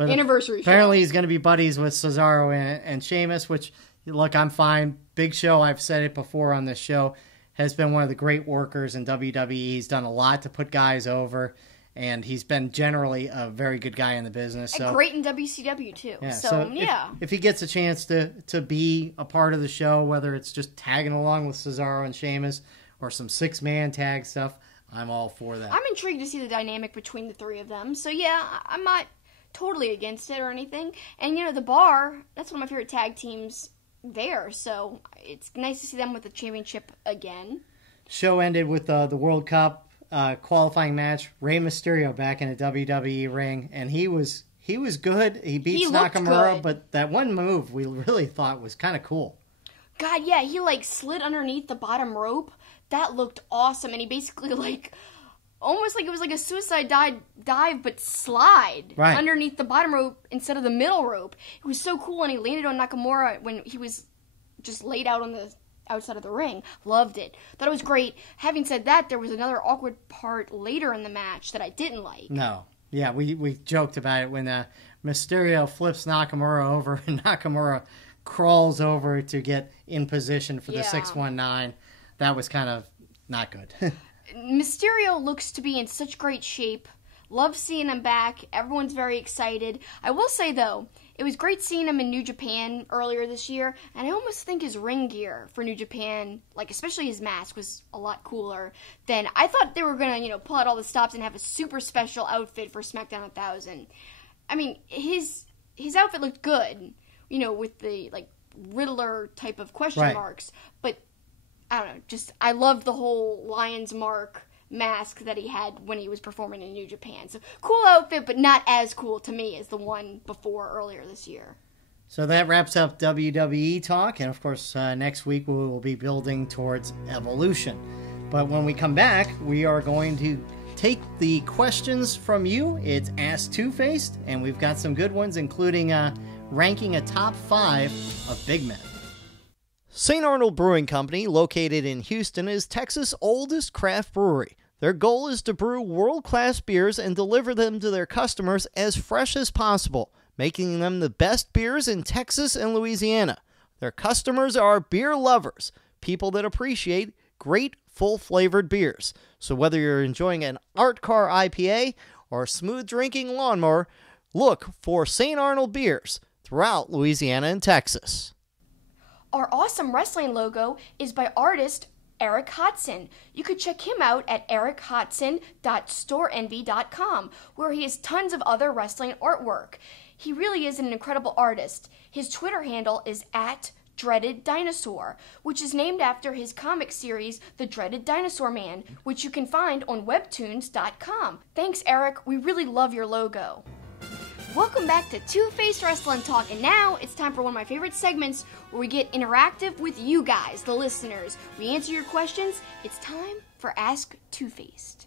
anniversary show. Apparently he's going to be buddies with Cesaro and Sheamus, which, look, I'm fine. Big Show, I've said it before on this show, has been one of the great workers in WWE. He's done a lot to put guys over, and he's been generally a very good guy in the business. So, and great in WCW, too. Yeah, if he gets a chance to be a part of the show, whether it's just tagging along with Cesaro and Sheamus or some six-man tag stuff, I'm all for that. I'm intrigued to see the dynamic between the three of them. So, yeah, I'm not totally against it or anything. And, the Bar, that's one of my favorite tag teams there, so it's nice to see them with the championship again. Show ended with the World Cup qualifying match. Rey Mysterio back in a WWE ring, and he was good. He beats Nakamura, good. But that one move we really thought was kind of cool. God, yeah, he slid underneath the bottom rope. That looked awesome, and he basically almost like it was like a suicide dive, but slide underneath the bottom rope instead of the middle rope. It was so cool, and he landed on Nakamura when he was just laid out on the outside of the ring. Loved it. Thought it was great. Having said that, there was another awkward part later in the match that I didn't like. No. Yeah, we joked about it when Mysterio flips Nakamura over, and Nakamura crawls over to get in position for the 619. That was kind of not good. Mysterio looks to be in such great shape. Love seeing him back. Everyone's very excited. I will say, though, it was great seeing him in New Japan earlier this year, and I almost think his ring gear for New Japan, especially his mask, was a lot cooler than I thought they were going to, pull out all the stops and have a super special outfit for SmackDown 1000. I mean, his outfit looked good, with the, Riddler type of question marks, but I don't know, I loved the whole Lion's Mark mask that he had when he was performing in New Japan. So, cool outfit, but not as cool to me as the one before earlier this year. So that wraps up WWE talk, and of course, next week we will be building towards Evolution. But when we come back, we are going to take the questions from you. It's AskTwoFaced, and we've got some good ones, including ranking a top 5 of big men. St. Arnold Brewing Company, located in Houston, is Texas' oldest craft brewery. Their goal is to brew world-class beers and deliver them to their customers as fresh as possible, making them the best beers in Texas and Louisiana. Their customers are beer lovers, people that appreciate great, full-flavored beers. So whether you're enjoying an art car IPA or a smooth-drinking lawnmower, look for St. Arnold beers throughout Louisiana and Texas. Our awesome wrestling logo is by artist Eric Hodson. You could check him out at erichodson.storeenvy.com, where he has tons of other wrestling artwork. He really is an incredible artist. His Twitter handle is @DreadedDinosaur, which is named after his comic series, The Dreaded Dinosaur Man, which you can find on webtoons.com. Thanks, Eric. We really love your logo. Welcome back to Two-Faced Wrestling Talk, and now it's time for one of my favorite segments where we get interactive with you guys, the listeners. We answer your questions. It's time for Ask Two-Faced.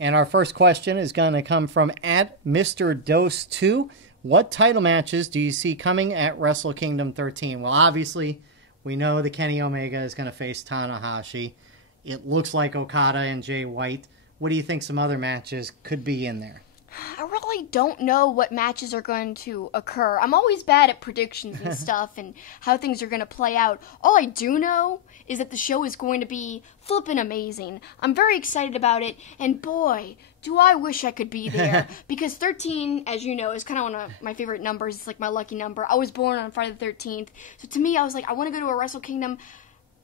And our first question is going to come from @MrDose2. What title matches do you see coming at Wrestle Kingdom 13? Well, obviously, we know that Kenny Omega is going to face Tanahashi. It looks like Okada and Jay White. What do you think some other matches could be in there? I really don't know what matches are going to occur. I'm always bad at predictions and stuff and how things are going to play out. All I do know is that the show is going to be flippin' amazing. I'm very excited about it, and boy, do I wish I could be there. Because 13, as you know, is kind of one of my favorite numbers. It's like my lucky number. I was born on Friday the 13th, so to me, I was like, I want to go to a Wrestle Kingdom.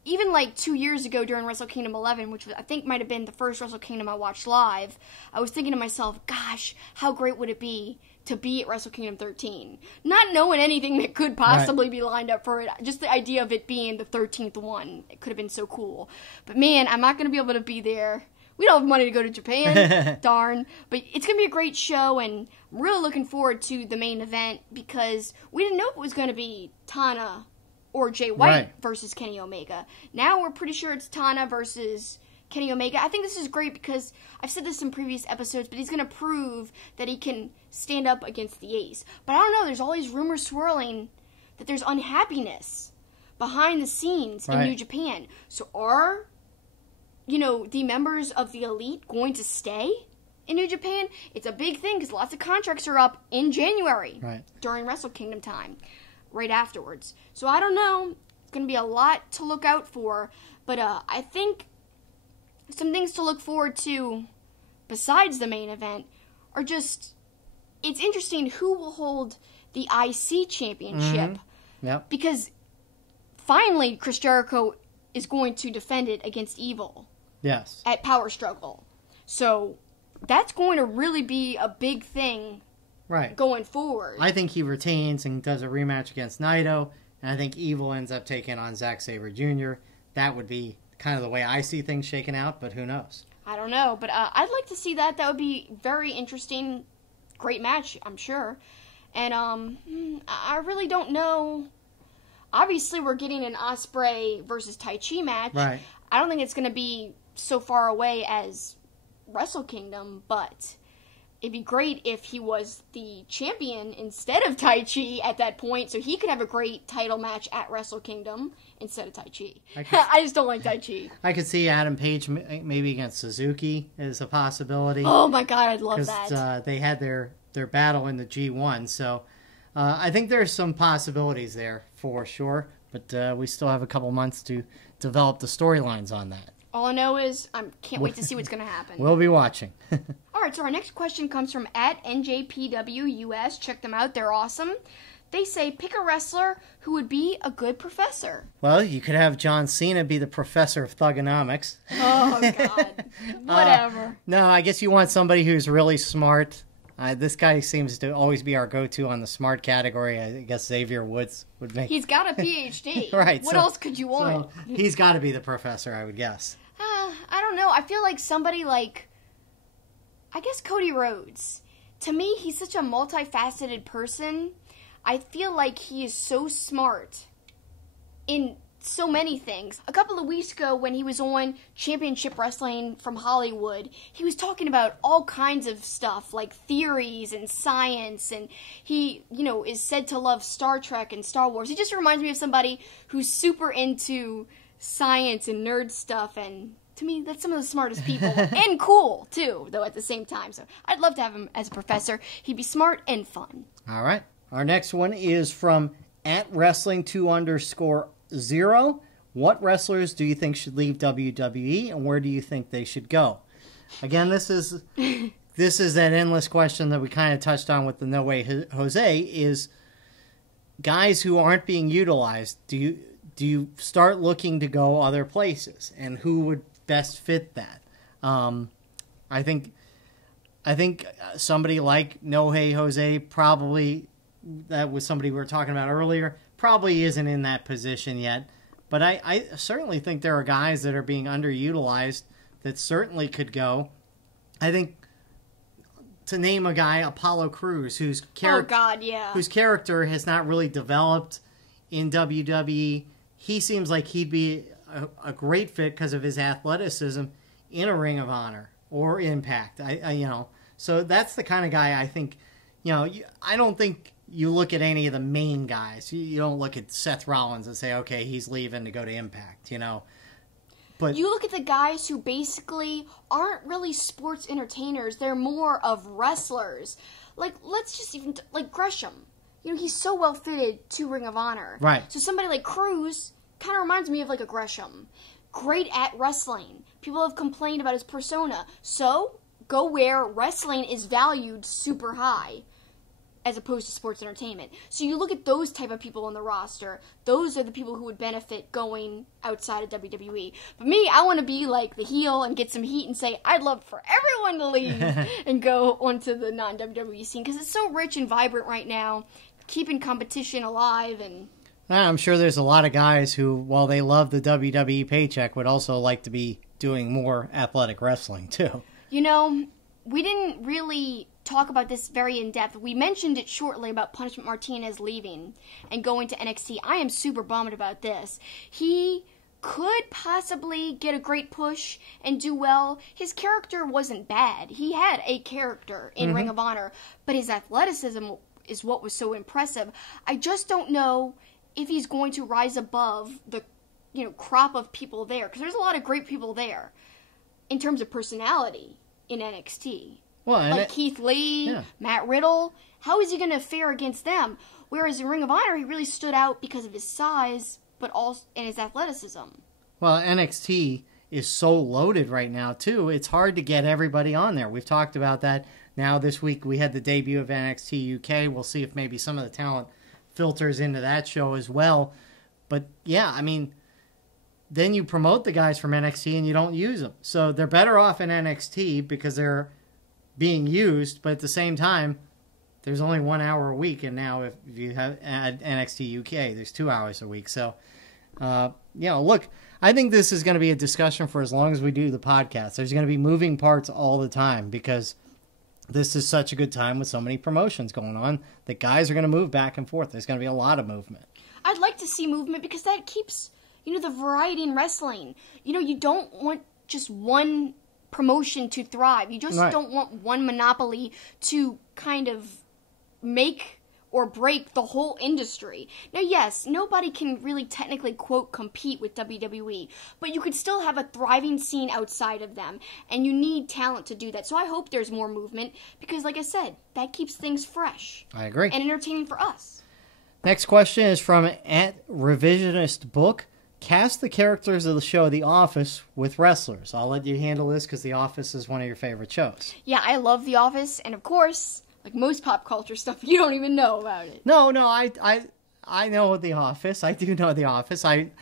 Even like 2 years ago during Wrestle Kingdom 11, which I think might have been the first Wrestle Kingdom I watched live, I was thinking to myself, gosh, how great would it be to be at Wrestle Kingdom 13? Not knowing anything that could possibly be lined up for it. Just the idea of it being the 13th one, it could have been so cool. But man, I'm not going to be able to be there. We don't have money to go to Japan, darn. But it's going to be a great show, and I'm really looking forward to the main event because we didn't know if it was going to be Tana or Jay White versus Kenny Omega. Now we're pretty sure it's Tana versus Kenny Omega. I think this is great because I've said this in previous episodes, but he's going to prove that he can stand up against the Ace. But I don't know, there's all these rumors swirling that there's unhappiness behind the scenes in New Japan. So are, the members of the Elite going to stay in New Japan? It's a big thing because lots of contracts are up in January during Wrestle Kingdom time. Right afterwards. So I don't know. It's going to be a lot to look out for. But I think some things to look forward to besides the main event are just, it's interesting who will hold the IC championship. Yep. Because finally Chris Jericho is going to defend it against Evil. Yes. At Power Struggle. So that's going to really be a big thing going forward. I think he retains and does a rematch against Naito, and I think Evil ends up taking on Zack Sabre Jr. That would be kind of the way I see things shaking out, but who knows? I don't know, but I'd like to see that. That would be very interesting. Great match, I'm sure. And I really don't know. Obviously, we're getting an Ospreay versus Tai Chi match. Right. I don't think it's going to be so far away as Wrestle Kingdom, but it'd be great if he was the champion instead of Tai Chi at that point, so he could have a great title match at Wrestle Kingdom instead of Tai Chi. I just don't like Tai Chi. I could see Adam Page maybe against Suzuki as a possibility. Oh my god, I'd love that. Because they had their battle in the G1, so I think there's some possibilities there for sure, but we still have a couple months to develop the storylines on that. All I know is I can't wait to see what's going to happen. We'll be watching. All right, so our next question comes from @NJPWUS. Check them out. They're awesome. They say, pick a wrestler who would be a good professor. Well, you could have John Cena be the professor of thugonomics. Oh, God. Whatever. No, I guess you want somebody who's really smart. This guy seems to always be our go-to on the smart category. I guess Xavier Woods would make... He's got a PhD. Right. What else could you want? So he's got to be the professor, I would guess. I don't know. I feel like somebody like, I guess Cody Rhodes. To me, he's such a multifaceted person. I feel like he is so smart in so many things. A couple of weeks ago when he was on Championship Wrestling from Hollywood, he was talking about all kinds of stuff like theories and science, and he, is said to love Star Trek and Star Wars. He just reminds me of somebody who's super into science and nerd stuff, and to me, that's some of the smartest people. And cool, too, though, at the same time. So I'd love to have him as a professor. He'd be smart and fun. All right. Our next one is from @wrestling2_0. What wrestlers do you think should leave WWE, and where do you think they should go? Again, this is that endless question that we kind of touched on with the No Way Jose, is guys who aren't being utilized. Do you start looking to go other places, and who would best fit that? I think somebody like No Way Jose, probably, that was somebody we were talking about earlier, probably isn't in that position yet. But I certainly think there are guys that are being underutilized that certainly could go. I think, to name a guy, Apollo Crews, whose character has not really developed in WWE. He seems like he'd be a great fit because of his athleticism in a Ring of Honor or Impact. So that's the kind of guy I think. I don't think you look at any of the main guys. You don't look at Seth Rollins and say, okay, he's leaving to go to Impact, But you look at the guys who basically aren't really sports entertainers. They're more of wrestlers. Like, like Gresham. He's so well fitted to Ring of Honor. Right. So somebody like Cruz kind of reminds me of like a Gresham. Great at wrestling. People have complained about his persona. So, go where wrestling is valued super high, as opposed to sports entertainment. So you look at those type of people on the roster. Those are the people who would benefit going outside of WWE. But me, I want to be like the heel and get some heat and say, I'd love for everyone to leave and go onto the non-WWE scene, because it's so rich and vibrant right now, keeping competition alive. And I'm sure there's a lot of guys who, while they love the WWE paycheck, would also like to be doing more athletic wrestling too. We didn't really talk about this very in depth. We mentioned it shortly about Punishment Martinez leaving and going to NXT. I am super bummed about this. He could possibly get a great push and do well. His character wasn't bad. He had a character in Ring of Honor, but his athleticism is what was so impressive. I just don't know if he's going to rise above the crop of people there, because there's a lot of great people there in terms of personality in NXT. Well, like Keith Lee, Matt Riddle. How is he going to fare against them? Whereas in Ring of Honor, he really stood out because of his size, but also in his athleticism. Well, NXT is so loaded right now, too. It's hard to get everybody on there. We've talked about that. Now, this week, we had the debut of NXT UK. We'll see if maybe some of the talent filters into that show as well. But, yeah, then you promote the guys from NXT and you don't use them. So they're better off in NXT because they're being used, but at the same time, there's only 1 hour a week, and now if you have add NXT UK, there's 2 hours a week. So, look, I think this is going to be a discussion for as long as we do the podcast. There's going to be moving parts all the time because this is such a good time with so many promotions going on that guys are going to move back and forth. There's going to be a lot of movement. I'd like to see movement because that keeps, the variety in wrestling. You don't want just one promotion to thrive. You just don't want one monopoly to kind of make or break the whole industry. Now, yes, nobody can really technically, quote, compete with WWE, but you could still have a thriving scene outside of them, and you need talent to do that. So I hope there's more movement, because like I said, that keeps things fresh. I agree. And entertaining for us. Next question is from @revisionistbook. Cast the characters of the show The Office with wrestlers. I'll let you handle this because The Office is one of your favorite shows. Yeah, I love The Office, and of course, like most pop culture stuff, you don't even know about it. No, I know The Office. I do know The Office. I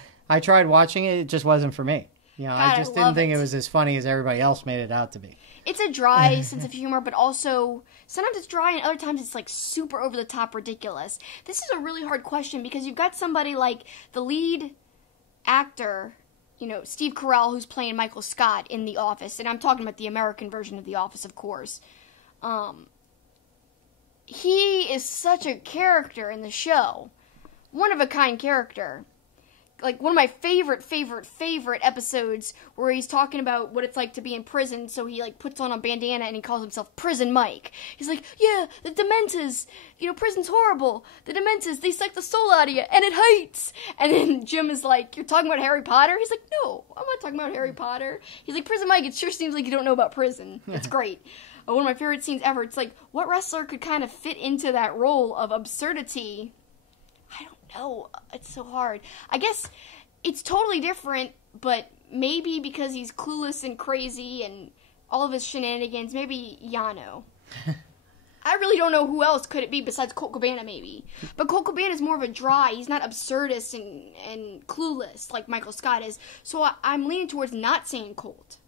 tried watching it. It just wasn't for me. I just didn't think it was as funny as everybody else made it out to be. It's a dry sense of humor, but also sometimes it's dry and other times it's like super over the top ridiculous. This is a really hard question because you've got somebody like the lead actor, Steve Carell, who's playing Michael Scott in The Office, and I'm talking about the American version of The Office, of course. He is such a character in the show. One-of-a-kind character. like one of my favorite episodes where he's talking about what it's like to be in prison. So he like puts on a bandana and he calls himself Prison Mike. He's like, yeah, the Dementors, prison's horrible. The Dementors, they suck the soul out of you and it hurts. And then Jim is like, you're talking about Harry Potter? He's like, no, I'm not talking about Harry Potter. He's like, Prison Mike, it sure seems like you don't know about prison. It's great. One of my favorite scenes ever. It's like, what wrestler could kind of fit into that role of absurdity? I don't know. It's so hard. I guess it's totally different, but maybe because he's clueless and crazy and all of his shenanigans, maybe Yano. I really don't know who else could it be besides Colt Cabana, maybe. But Colt Cabana is more of a dry. He's not absurdist and clueless like Michael Scott is. So I'm leaning towards not saying Colt.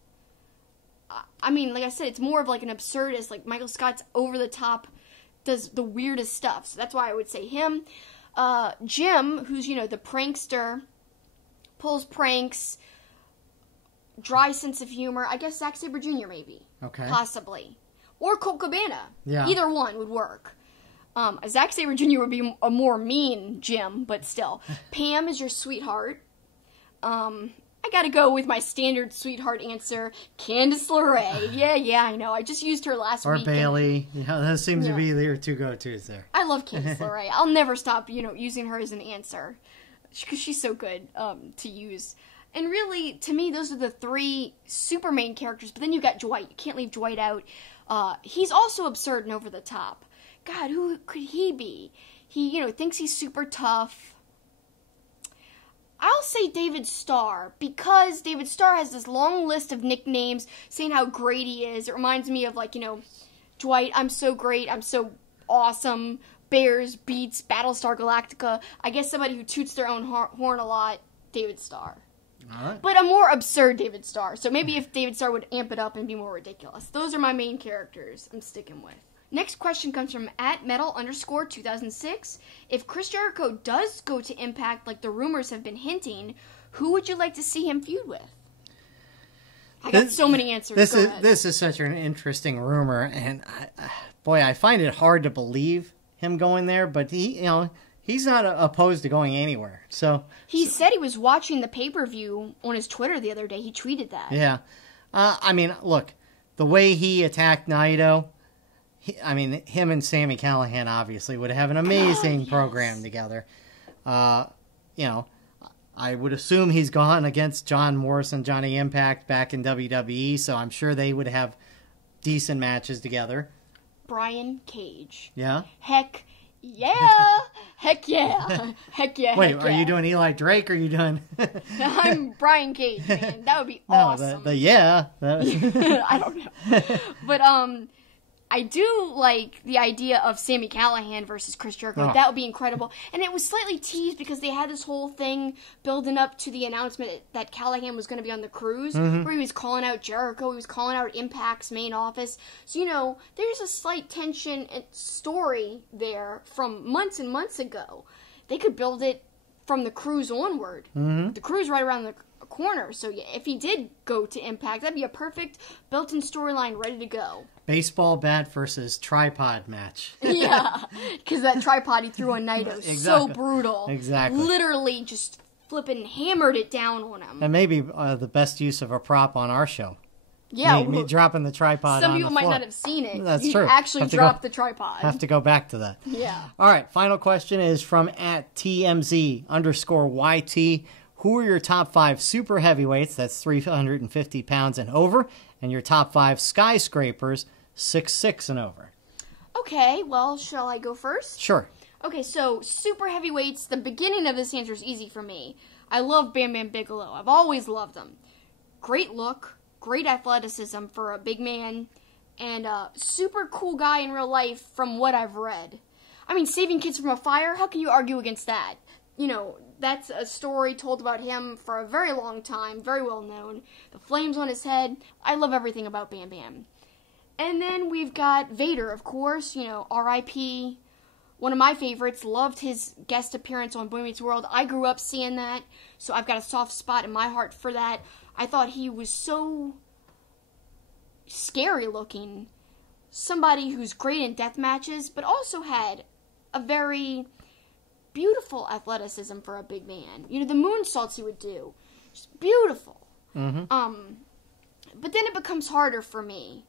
I mean, like I said, it's more of like an absurdist. Like Michael Scott's over the top, does the weirdest stuff. So that's why I would say him. Jim, who's, the prankster, pulls pranks, dry sense of humor. I guess Zack Sabre Jr. maybe. Okay. Possibly. Or Colt Cabana. Yeah. Either one would work. Zack Sabre Jr. would be a more mean Jim, but still. Pam is your sweetheart. I gotta go with my standard sweetheart answer, Candice LeRae. Yeah, I know. I just used her last week. Or Bailey. Those seem to be your two go-tos there. I love Candice LeRae. I'll never stop, using her as an answer. Because she's so good to use. And really, to me, those are the three super main characters. But then you've got Dwight. You can't leave Dwight out. He's also absurd and over the top. God, who could he be? He, thinks he's super tough. I'll say David Starr, because David Starr has this long list of nicknames saying how great he is. It reminds me of, Dwight, I'm so great, I'm so awesome, Bears, Beats, Battlestar Galactica. I guess somebody who toots their own horn a lot, David Starr. All right. But a more absurd David Starr. So maybe if David Starr would amp it up and be more ridiculous. Those are my main characters I'm sticking with. Next question comes from @metal_2006. If Chris Jericho does go to Impact like the rumors have been hinting, who would you like to see him feud with? I got so many answers. This is such an interesting rumor, and I find it hard to believe him going there. But he's not opposed to going anywhere. So he said he was watching the pay-per-view on his Twitter the other day. He tweeted that. Yeah, look, the way he attacked Naito. Him and Sami Callihan obviously would have an amazing program together. I would assume he's gone against John Morrison, Johnny Impact back in WWE, so I'm sure they would have decent matches together. Brian Cage. Yeah? Heck yeah! Heck yeah! Heck yeah! Wait, heck are yeah. you doing Eli Drake or are you doing... I'm Brian Cage, man. That would be awesome. The yeah. I don't know. But, I do like the idea of Sami Callihan versus Chris Jericho. Oh. That would be incredible. And it was slightly teased because they had this whole thing building up to the announcement that Callihan was going to be on the cruise, where he was calling out Jericho, he was calling out Impact's main office. So, there's a slight tension and story there from months and months ago. They could build it from the cruise onward. Mm-hmm. The cruise right around the corner. So, yeah, if he did go to Impact, that'd be a perfect built-in storyline ready to go. Baseball bat versus tripod match. Yeah, because that tripod he threw on Naito, so brutal. Exactly. Literally just flipping hammered it down on him. And maybe the best use of a prop on our show. Yeah. Me dropping the tripod on the floor. Some people might not have seen it. That's you true. Actually dropped the tripod. Have to go back to that. Yeah. All right, final question is from @TMZ_YT. Who are your top 5 super heavyweights, that's 350 pounds and over, and your top 5 skyscrapers, 6'6" and over? Okay, well, shall I go first? Sure. Okay, so super heavyweights, the beginning of this answer is easy for me. I love Bam Bam Bigelow. I've always loved him. Great look, great athleticism for a big man, and a super cool guy in real life from what I've read. Saving kids from a fire, how can you argue against that? That's a story told about him for a very long time, very well known. The flames on his head. I love everything about Bam Bam. And then we've got Vader, of course, R.I.P. One of my favorites. Loved his guest appearance on Boy Meets World. I grew up seeing that, so I've got a soft spot in my heart for that. I thought he was so scary looking. Somebody who's great in death matches, but also had a very beautiful athleticism for a big man. You know, the moonsaults he would do, just beautiful. Mm-hmm. But then it becomes harder for me.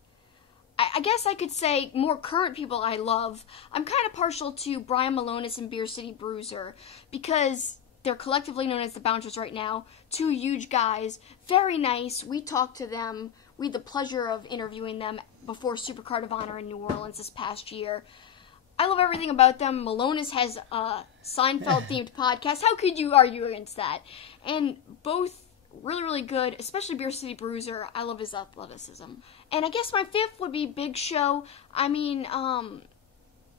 I guess I could say more current people I love. I'm kind of partial to Brian Malonis and Beer City Bruiser because they're collectively known as the Bouncers right now. Two huge guys, very nice. We talked to them. We had the pleasure of interviewing them before Supercard of Honor in New Orleans this past year. I love everything about them. Malonis has a Seinfeld-themed podcast. How could you argue against that? And both really, really good, especially Beer City Bruiser. I love his athleticism. And I guess my fifth would be Big Show. I mean,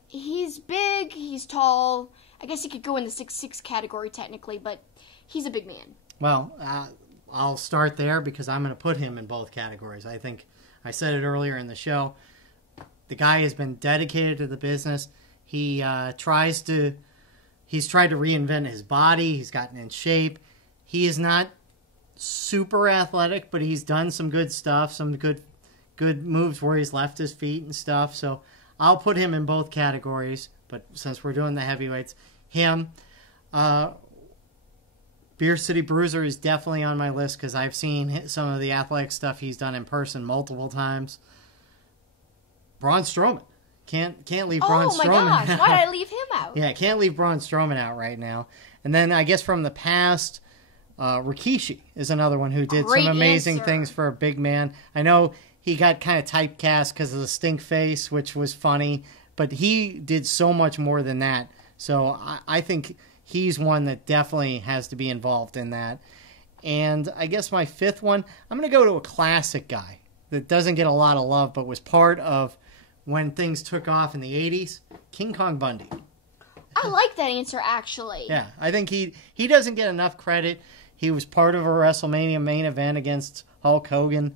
he's big, he's tall. I guess he could go in the 6'6" category technically, but he's a big man. Well, I'll start there because I'm going to put him in both categories. I think I said it earlier in the show. The guy has been dedicated to the business. He's tried to reinvent his body. He's gotten in shape. He is not super athletic, but he's done some good stuff, some good moves where he's left his feet and stuff. So I'll put him in both categories. But since we're doing the heavyweights, him. Beer City Bruiser is definitely on my list because I've seen some of the athletic stuff he's done in person multiple times. Braun Strowman. Can't leave Braun Strowman out. Oh my gosh, why did I leave him out? Yeah, can't leave Braun Strowman out right now. And then I guess from the past, Rikishi is another one who did some amazing things for a big man. I know he got kind of typecast because of the stink face, which was funny, but he did so much more than that. So I think he's one that definitely has to be involved in that. And I guess my fifth one, I'm going to go to a classic guy that doesn't get a lot of love, but was part of when things took off in the 80s, King Kong Bundy. I like that answer, actually. Yeah, I think he doesn't get enough credit. He was part of a WrestleMania main event against Hulk Hogan.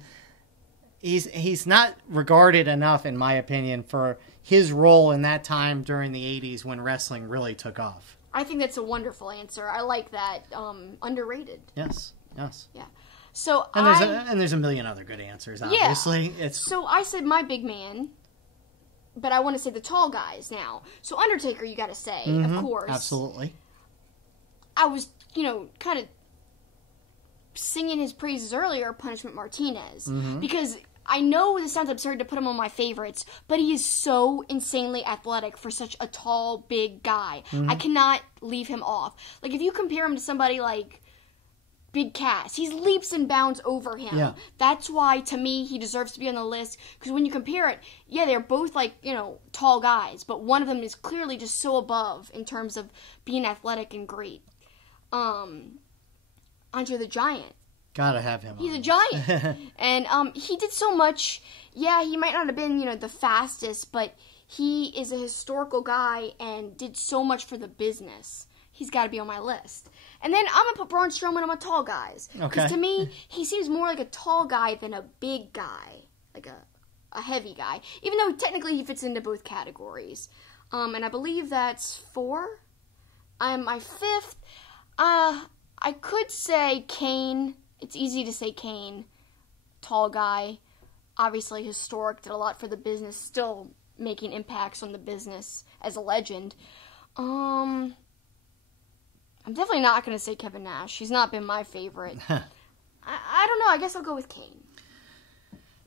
He's not regarded enough, in my opinion, for his role in that time during the 80s when wrestling really took off. I think that's a wonderful answer. I like that. Underrated. Yes. Yeah. So there's a million other good answers, obviously. Yeah. So I said my big man, but I want to say the tall guys now. So Undertaker, you got to say, of course. Absolutely. I was, kind of singing his praises earlier, Punishment Martinez, because I know this sounds absurd to put him on my favorites, but he is so insanely athletic for such a tall, big guy. I cannot leave him off. Like, if you compare him to somebody like Big Cass, he's leaps and bounds over him. Yeah. That's why, to me, he deserves to be on the list, because when you compare it, yeah, they're both, tall guys, but one of them is clearly just so above in terms of being athletic and great. Andre the Giant. Gotta have him. He's a giant. And he did so much. Yeah, he might not have been, the fastest, but he is a historical guy and did so much for the business. He's got to be on my list. And then I'm going to put Braun Strowman on my tall guys. Because to me, he seems more like a tall guy than a big guy. Like a heavy guy. Even though technically he fits into both categories. And I believe that's 4. My fifth, I could say Kane. It's easy to say Kane. Tall guy. Obviously historic. Did a lot for the business. Still making impacts on the business as a legend. I'm definitely not going to say Kevin Nash. He's not been my favorite. I don't know. I guess I'll go with Kane.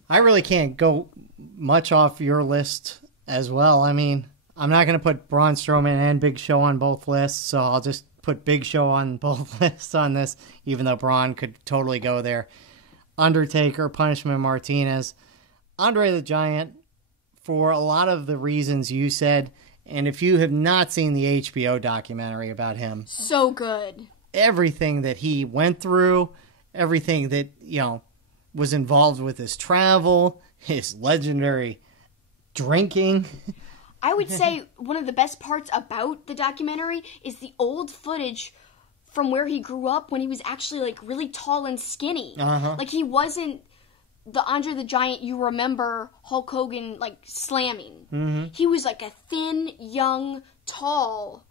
I really can't go much off your list as well. I mean, I'm not going to put Braun Strowman and Big Show on both lists, so I'll just put Big Show on both lists on this, even though Braun could totally go there. Undertaker, Punishment Martinez, Andre the Giant, for a lot of the reasons you said. And if you have not seen the HBO documentary about him, so good. Everything that he went through, everything that, was involved with his travel, his legendary drinking. I would say one of the best parts about the documentary is the old footage from where he grew up when he was actually, really tall and skinny. Like, he wasn't the Andre the Giant you remember Hulk Hogan, slamming. He was, a thin, young, tall,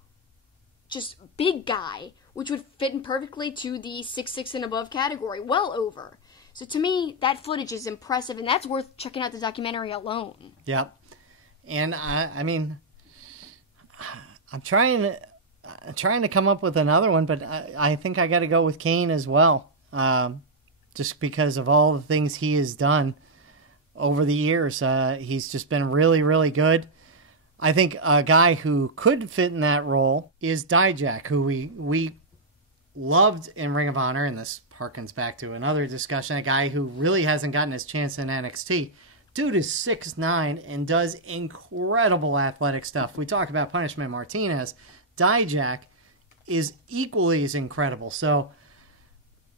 just big guy, which would fit in perfectly to the 6'6" and above category, well over. So to me, that footage is impressive, and that's worth checking out the documentary alone. Yep. And, I mean, I'm trying trying to come up with another one, but I think I got to go with Kane as well. Just because of all the things he has done over the years. He's just been really, really good. I think a guy who could fit in that role is Dijak, who we loved in Ring of Honor, and this harkens back to another discussion, a guy who really hasn't gotten his chance in NXT. Dude is 6'9" and does incredible athletic stuff. We talk about Punishment Martinez. Dijak is equally as incredible. So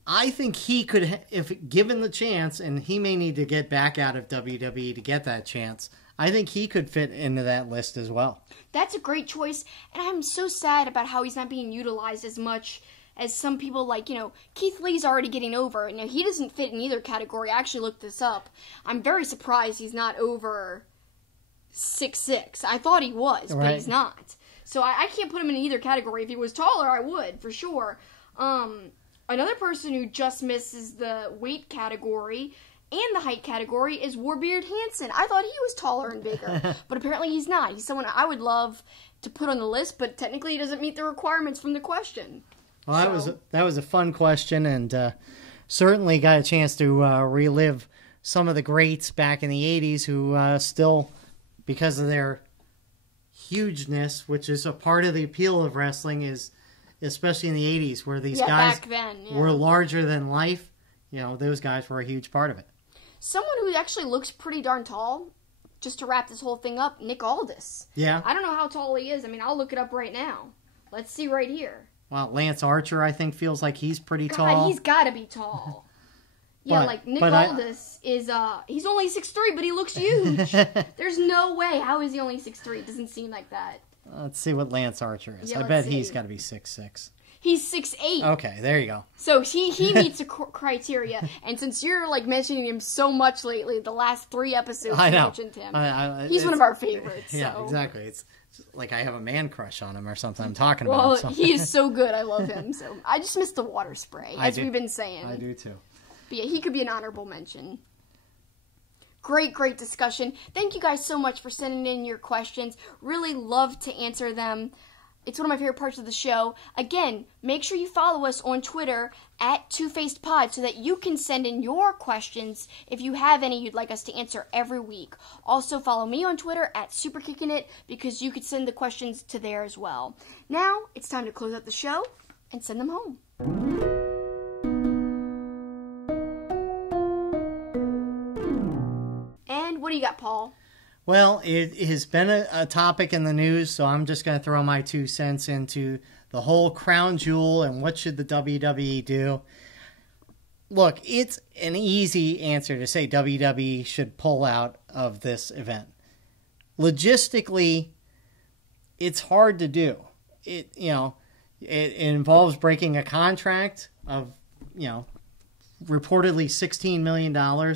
I think he could, if given the chance, and he may need to get back out of WWE to get that chance, I think he could fit into that list as well. That's a great choice, and I'm so sad about how he's not being utilized as much as some people, like, Keith Lee's already getting over. Now, he doesn't fit in either category. I actually looked this up. I'm very surprised he's not over 6'6". I thought he was, but he's not. So I can't put him in either category. If he was taller, I would, for sure. Another person who just misses the weight category and the height category is Warbeard Hansen. I thought he was taller and bigger, but apparently he's not. He's someone I would love to put on the list, but technically he doesn't meet the requirements from the question. Well, that was a fun question, and certainly got a chance to relive some of the greats back in the 80s who still, because of their hugeness, which is a part of the appeal of wrestling, is especially in the 80s where these guys back then, were larger than life. Those guys were a huge part of it. Someone who actually looks pretty darn tall, just to wrap this whole thing up, Nick Aldis. Yeah. I don't know how tall he is. I mean, I'll look it up right now. Let's see right here. Well, Lance Archer, I think, feels like he's pretty tall. God, he's got to be tall. Yeah, Nick Aldis is, he's only 6'3", but he looks huge. There's no way. How is he only 6'3"? It doesn't seem like that. Let's see what Lance Archer is. Yeah, I bet he's got to be 6'6". He's 6'8". Okay, there you go. So he meets the criteria. And since you're, mentioning him so much lately, the last 3 episodes you mentioned him. He's one of our favorites. Yeah, so. Exactly. It's like I have a man crush on him or something. I'm talking about him. Well, he is so good. I love him. So I just miss the water spray, as we've been saying. I do too. But yeah, he could be an honorable mention. Great discussion. Thank you guys so much for sending in your questions. Really love to answer them. It's one of my favorite parts of the show. Again, make sure you follow us on Twitter at @TwoFacedPod so that you can send in your questions if you have any you'd like us to answer every week. Also, follow me on Twitter at SuperKickingIt because you could send the questions to there as well. Now, it's time to close out the show and send them home. And what do you got, Paul? Well, it has been a topic in the news, so I'm just going to throw my 2 cents into the whole crown jewel and what should the WWE do. Look, it's an easy answer to say WWE should pull out of this event. Logistically, it's hard to do. It involves breaking a contract of, reportedly $16 million.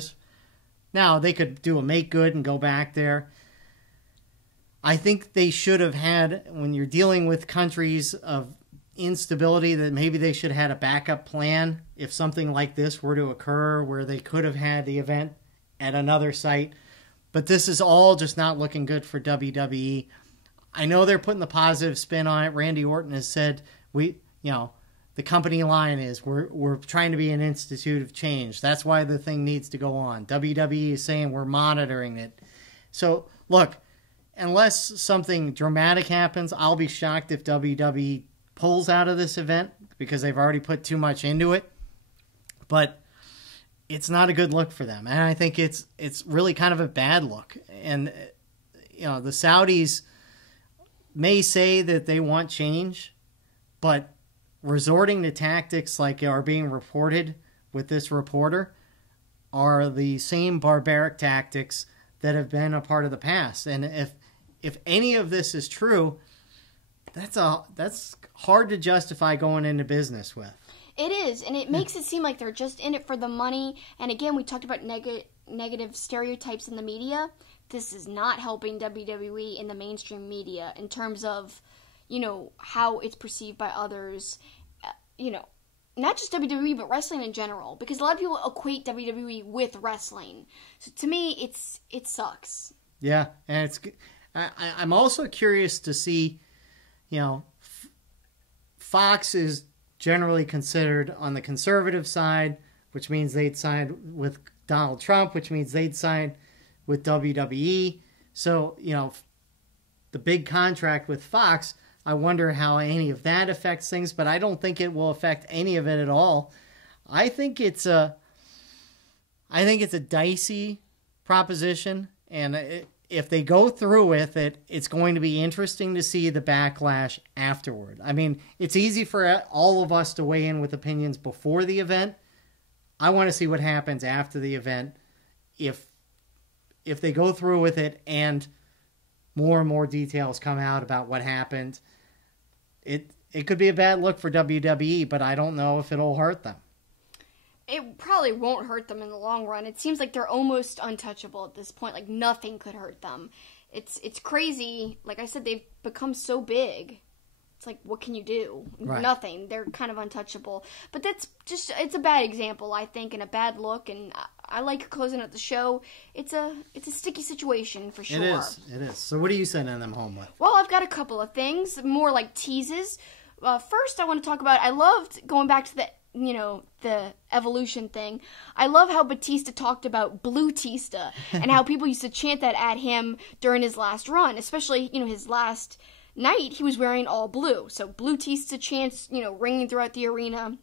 Now, they could do a make good and go back there. I think they should have had, when you're dealing with countries of instability, that maybe they should have had a backup plan if something like this were to occur where they could have had the event at another site. But this is all just not looking good for WWE. I know they're putting the positive spin on it. Randy Orton has said, the company line is we're trying to be an institute of change. That's why the thing needs to go on. WWE is saying we're monitoring it. So, look, unless something dramatic happens, I'll be shocked if WWE pulls out of this event because they've already put too much into it. But it's not a good look for them. And I think it's really kind of a bad look. And, the Saudis may say that they want change, but resorting to tactics like are being reported with this reporter are the same barbaric tactics that have been a part of the past. And if any of this is true, that's hard to justify going into business with. It is, and it makes it seem like they're just in it for the money. And again, we talked about negative stereotypes in the media. This is not helping WWE in the mainstream media in terms of how it's perceived by others, not just WWE, but wrestling in general, because a lot of people equate WWE with wrestling. So to me, it sucks. Yeah, and I'm also curious to see, Fox is generally considered on the conservative side, which means they'd side with Donald Trump, which means they'd side with WWE. So, the big contract with Fox, I wonder how any of that affects things, but I don't think it will affect any of it at all. I think it's a dicey proposition, and if they go through with it, it's going to be interesting to see the backlash afterward. I mean, it's easy for all of us to weigh in with opinions before the event. I want to see what happens after the event. If they go through with it and more details come out about what happened, it could be a bad look for WWE, but I don't know if it'll hurt them. It probably won't hurt them in the long run. It seems like they're almost untouchable at this point. Like, nothing could hurt them. It's crazy. Like I said, they've become so big. It's like, what can you do? Right. Nothing. They're kind of untouchable. But that's just, it's a bad example, I think, and a bad look. And I like closing out the show. It's a sticky situation for sure. It is. So what are you sending them home with? Well, I've got a couple of things, more like teases. First, I want to talk about, I loved going back to the evolution thing. I love how Batista talked about Blue-tista and how people used to chant that at him during his last run, especially, his last night, he was wearing all blue. So Blue-tista chants, ringing throughout the arena.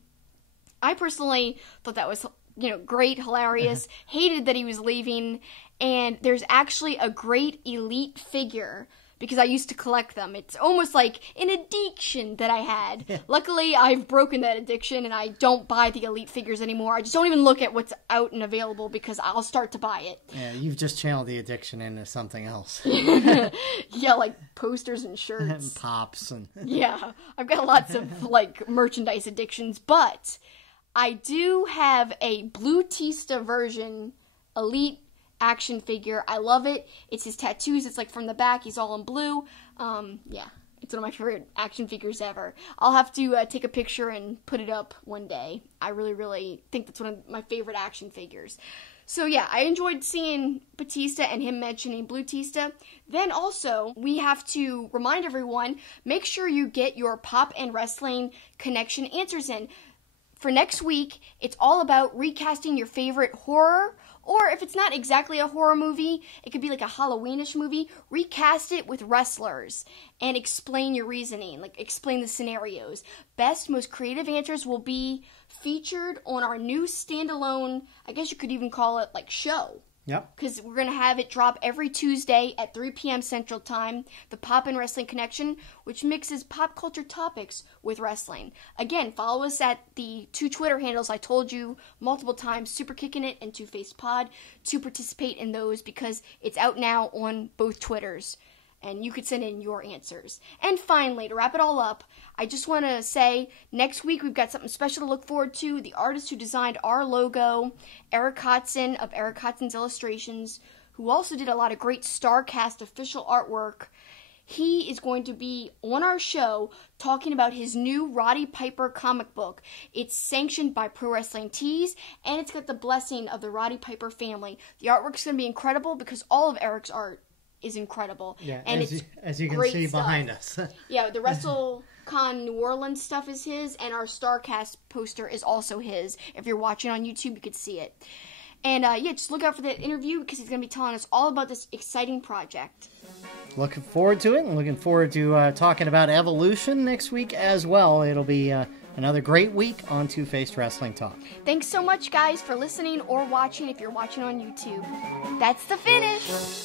I personally thought that was, great, hilarious, hated that he was leaving, and there's actually a great elite figure because I used to collect them. It's almost like an addiction that I had. Yeah. Luckily, I've broken that addiction, and I don't buy the Elite figures anymore. I just don't even look at what's out and available because I'll start to buy it. Yeah, you've just channeled the addiction into something else. Yeah, like posters and shirts. And pops. Yeah, I've got lots of, merchandise addictions, but I do have a Blue-tista version Elite action figure. I love it. It's his tattoos. It's from the back. He's all in blue. Yeah, it's one of my favorite action figures ever. I'll have to take a picture and put it up one day. I really, really think that's one of my favorite action figures. So yeah, I enjoyed seeing Batista and him mentioning Blue-tista. Then also, we have to remind everyone, make sure you get your Pop and Wrestling Connection answers in. For next week, it's all about recasting your favorite horror, or if it's not exactly a horror movie, it could be like a Halloweenish movie, recast it with wrestlers and explain your reasoning, explain the scenarios. Best, most creative answers will be featured on our new standalone, I guess you could even call it show. Yep. Because we're going to have it drop every Tuesday at 3 p.m. Central Time, the Pop and Wrestling Connection, which mixes pop culture topics with wrestling. Again, follow us at the 2 Twitter handles I told you multiple times, Super Kickin' It and Two-Faced Pod, to participate in those because it's out now on both Twitters. And you could send in your answers. And finally, to wrap it all up, I just want to say, next week we've got something special to look forward to. The artist who designed our logo, Eric Hodson of Eric Hodson's Illustrations, who also did a lot of great StarCast official artwork, he is going to be on our show talking about his new Roddy Piper comic book. It's sanctioned by Pro Wrestling Tees, and it's got the blessing of the Roddy Piper family. The artwork's going to be incredible because all of Eric's art is incredible. Yeah, and as you can see stuff behind us. Yeah, the WrestleCon New Orleans stuff is his, and our StarCast poster is also his. If you're watching on YouTube, you could see it. And just look out for that interview because he's going to be telling us all about this exciting project. Looking forward to it, and looking forward to talking about Evolution next week as well. It'll be another great week on Two-Faced Wrestling Talk. Thanks so much, guys, for listening or watching if you're watching on YouTube. That's the finish!